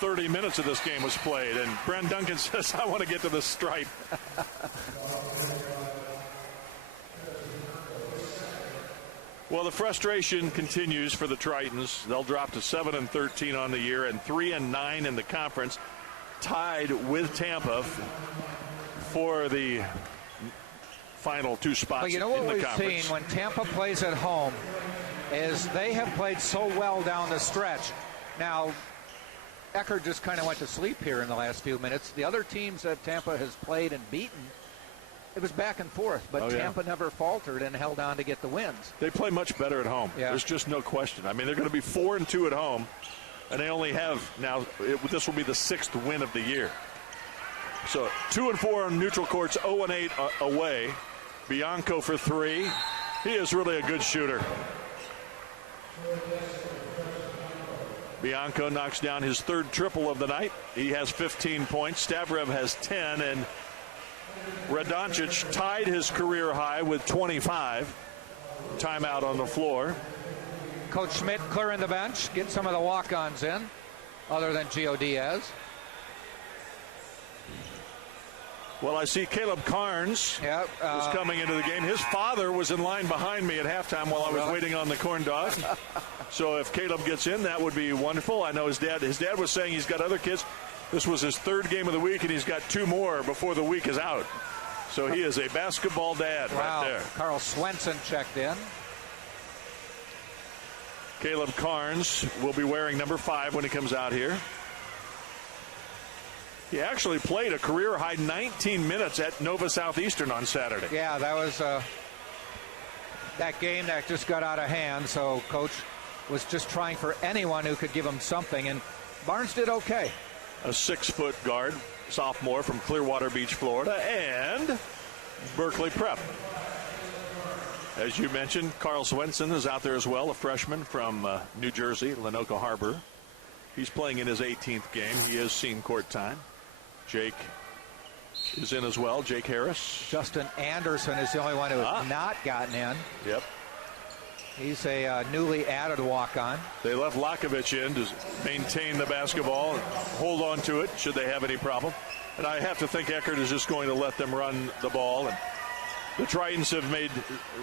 30 minutes of this game was played. And Brent Duncan says, I want to get to the stripe. Well, the frustration continues for the Tritons. They'll drop to 7-13 on the year and 3-9 in the conference, tied with Tampa for the final 2 spots. But you know what we've seen when Tampa plays at home is they have played so well down the stretch. Now, Eckerd just kind of went to sleep here in the last few minutes. The other teams that Tampa has played and beaten, it was back and forth, but Tampa never faltered and held on to get the wins. They play much better at home. Yeah. There's just no question. I mean, they're going to be 4-2 at home, and they only have now, this will be the 6th win of the year. So 2-4 on neutral courts, 0-8 away. Bianco for 3. He is really a good shooter. Bianco knocks down his 3rd triple of the night. He has 15 points. Stavrev has 10, and Radoncic tied his career high with 25. Timeout on the floor. Coach Schmidt clearing the bench, get some of the walk-ons in, other than Gio Diaz. Well, I see Caleb Carnes is coming into the game. His father was in line behind me at halftime while I was waiting on the corn dog. So if Caleb gets in, that would be wonderful. I know his dad was saying he's got other kids. This was his 3rd game of the week, and he's got 2 more before the week is out. So he is a basketball dad right there. Carl Swenson checked in. Caleb Carnes will be wearing number 5 when he comes out here. He actually played a career-high 19 minutes at Nova Southeastern on Saturday. Yeah, that was that game that just got out of hand, so Coach was just trying for anyone who could give him something, and Barnes did okay. A 6-foot guard, sophomore from Clearwater Beach, Florida, and Berkeley Prep. As you mentioned, Carl Swenson is out there as well, a freshman from New Jersey, Lenoka Harbor. He's playing in his 18th game. He has seen court time. Jake is in as well, Jake Harris. Justin Anderson is the only one who has not gotten in. Yep. He's a newly added walk-on. They left Lakovic in to maintain the basketball and hold on to it should they have any problem. And I have to think Eckerd is just going to let them run the ball. And the Tritons have made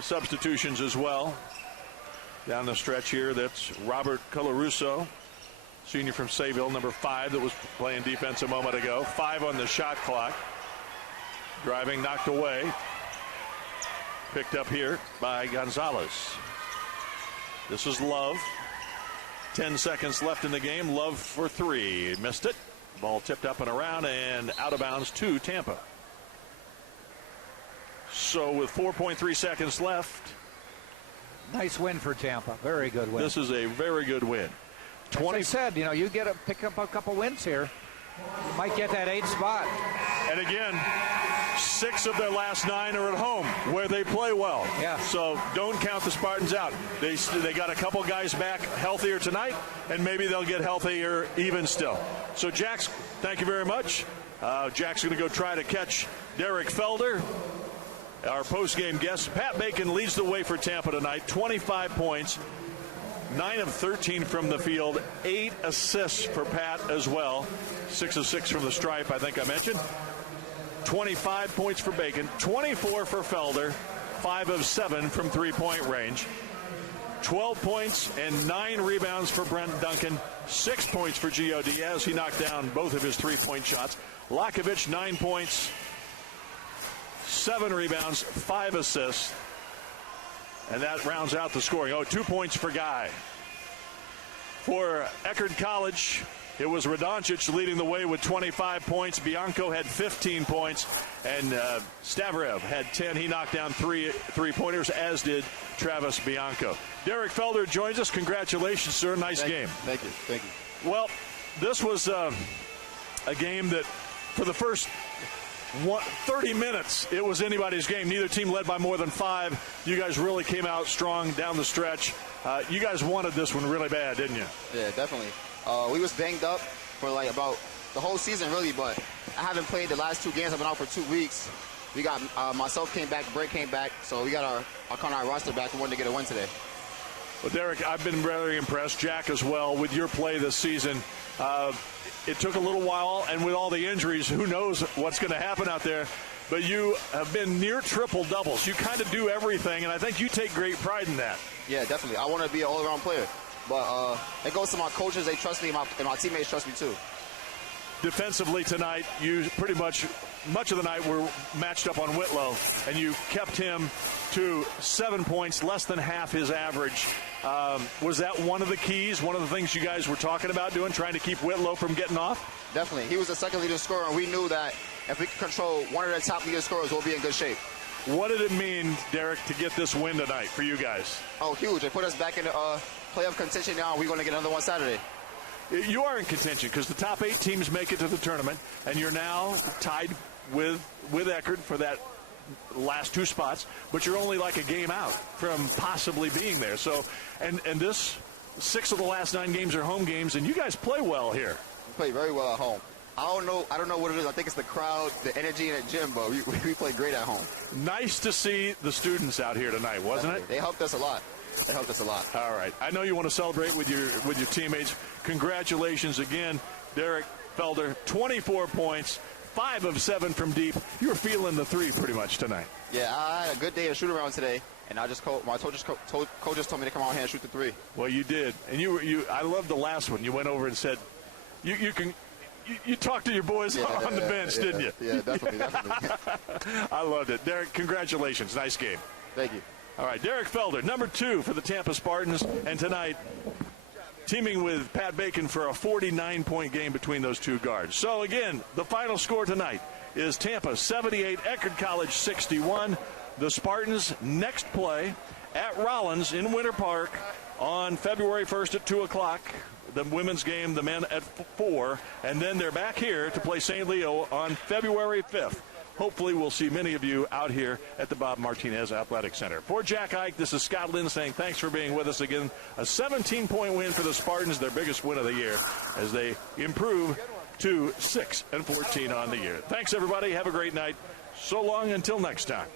substitutions as well. Down the stretch here, that's Robert Colarusso, senior from Sayville, number 5, that was playing defense a moment ago. 5 on the shot clock. Driving, knocked away. Picked up here by Gonzales. This is Love. 10 seconds left in the game. Love for 3. Missed it. Ball tipped up and around and out of bounds to Tampa. So with 4.3 seconds left. Nice win for Tampa. Very good win. This is a very good win. As I said, you know, you pick up a couple wins here, you might get that 8th spot. And again, 6 of their last 9 are at home, where they play well. Yeah. So don't count the Spartans out. They got a couple guys back healthier tonight, and maybe they'll get healthier even still. So Jax, thank you very much. Jack's going to go try to catch Derek Felder. Our post-game guest, Pat Bacon, leads the way for Tampa tonight. 25 points. 9 of 13 from the field, 8 assists for Pat as well. 6 of 6 from the stripe, I think I mentioned. 25 points for Bacon, 24 for Felder, 5 of 7 from 3-point range. 12 points and 9 rebounds for Brent Duncan. 6 points for Gio Diaz. He knocked down both of his 3-point shots. Lakovic, 9 points, 7 rebounds, 5 assists. And that rounds out the scoring. 2 points for Guy. For Eckerd College, it was Radoncic leading the way with 25 points. Bianco had 15 points. And Stavrev had 10. He knocked down 3 three-pointers, as did Travis Bianco. Derek Felder joins us. Congratulations, sir. Nice game. Thank you. Thank you. Well, this was a game that for the first 30 minutes, it was anybody's game. Neither team led by more than 5. You guys really came out strong down the stretch. You guys wanted this one really bad, didn't you? Yeah, definitely. We was banged up for like about the whole season, really, but I haven't played the last 2 games. I've been out for 2 weeks. We got myself came back, Brett came back, so we got our roster back. We wanted to get a win today. Well, Derek, I've been very impressed, Jack as well, with your play this season. It took a little while, and with all the injuries, who knows what's going to happen out there. But you have been near triple doubles. You kind of do everything, and I think you take great pride in that. Yeah, definitely. I want to be an all-around player. But it goes to my coaches. They trust me, and my teammates trust me too. Defensively tonight, you pretty much much of the night were matched up on Whitlow, and you kept him to 7 points, less than half his average. Was that one of the keys, one of the things you guys were talking about doing, trying to keep Whitlow from getting off? Definitely. He was the second leading scorer, and we knew that if we could control one of the top leading scorers, we'll be in good shape. What did it mean, Derek, to get this win tonight for you guys? Oh, huge. It put us back in the playoff contention now. We're going to get another one Saturday. You are in contention because the top 8 teams make it to the tournament, and you're now tied with Eckerd for that last 2 spots, but you're only like a game out from possibly being there. So, and this 6 of the last 9 games are home games, and you guys play well here. We play very well at home. I don't know what it is. I think it's the crowd, the energy in the gym, but we play great at home. Nice to see the students out here tonight, wasn't it? They helped us a lot. All right. I know you want to celebrate with your teammates. Congratulations again, Derek Felder. 24 points, 5 of 7 from deep. You were feeling the 3 pretty much tonight. Yeah, I had a good day of shoot around today, and my coach just told me to come out here and shoot the 3. Well, you did, and I loved the last one. You went over and said, you talked to your boys on the bench, didn't you? Yeah, definitely. I loved it. Derek, congratulations. Nice game. Thank you. All right, Derek Felder, number 2 for the Tampa Spartans, and tonight teaming with Pat Bacon for a 49-point game between those 2 guards. So, again, the final score tonight is Tampa 78, Eckerd College 61. The Spartans next play at Rollins in Winter Park on February 1st at 2 o'clock. The women's game, the men at 4, and then they're back here to play St. Leo on February 5th. Hopefully we'll see many of you out here at the Bob Martinez Athletic Center. For Jack Ike, this is Scott Lynn saying thanks for being with us again. A 17-point win for the Spartans, their biggest win of the year, as they improve to 6-14 on the year. Thanks, everybody. Have a great night. So long until next time.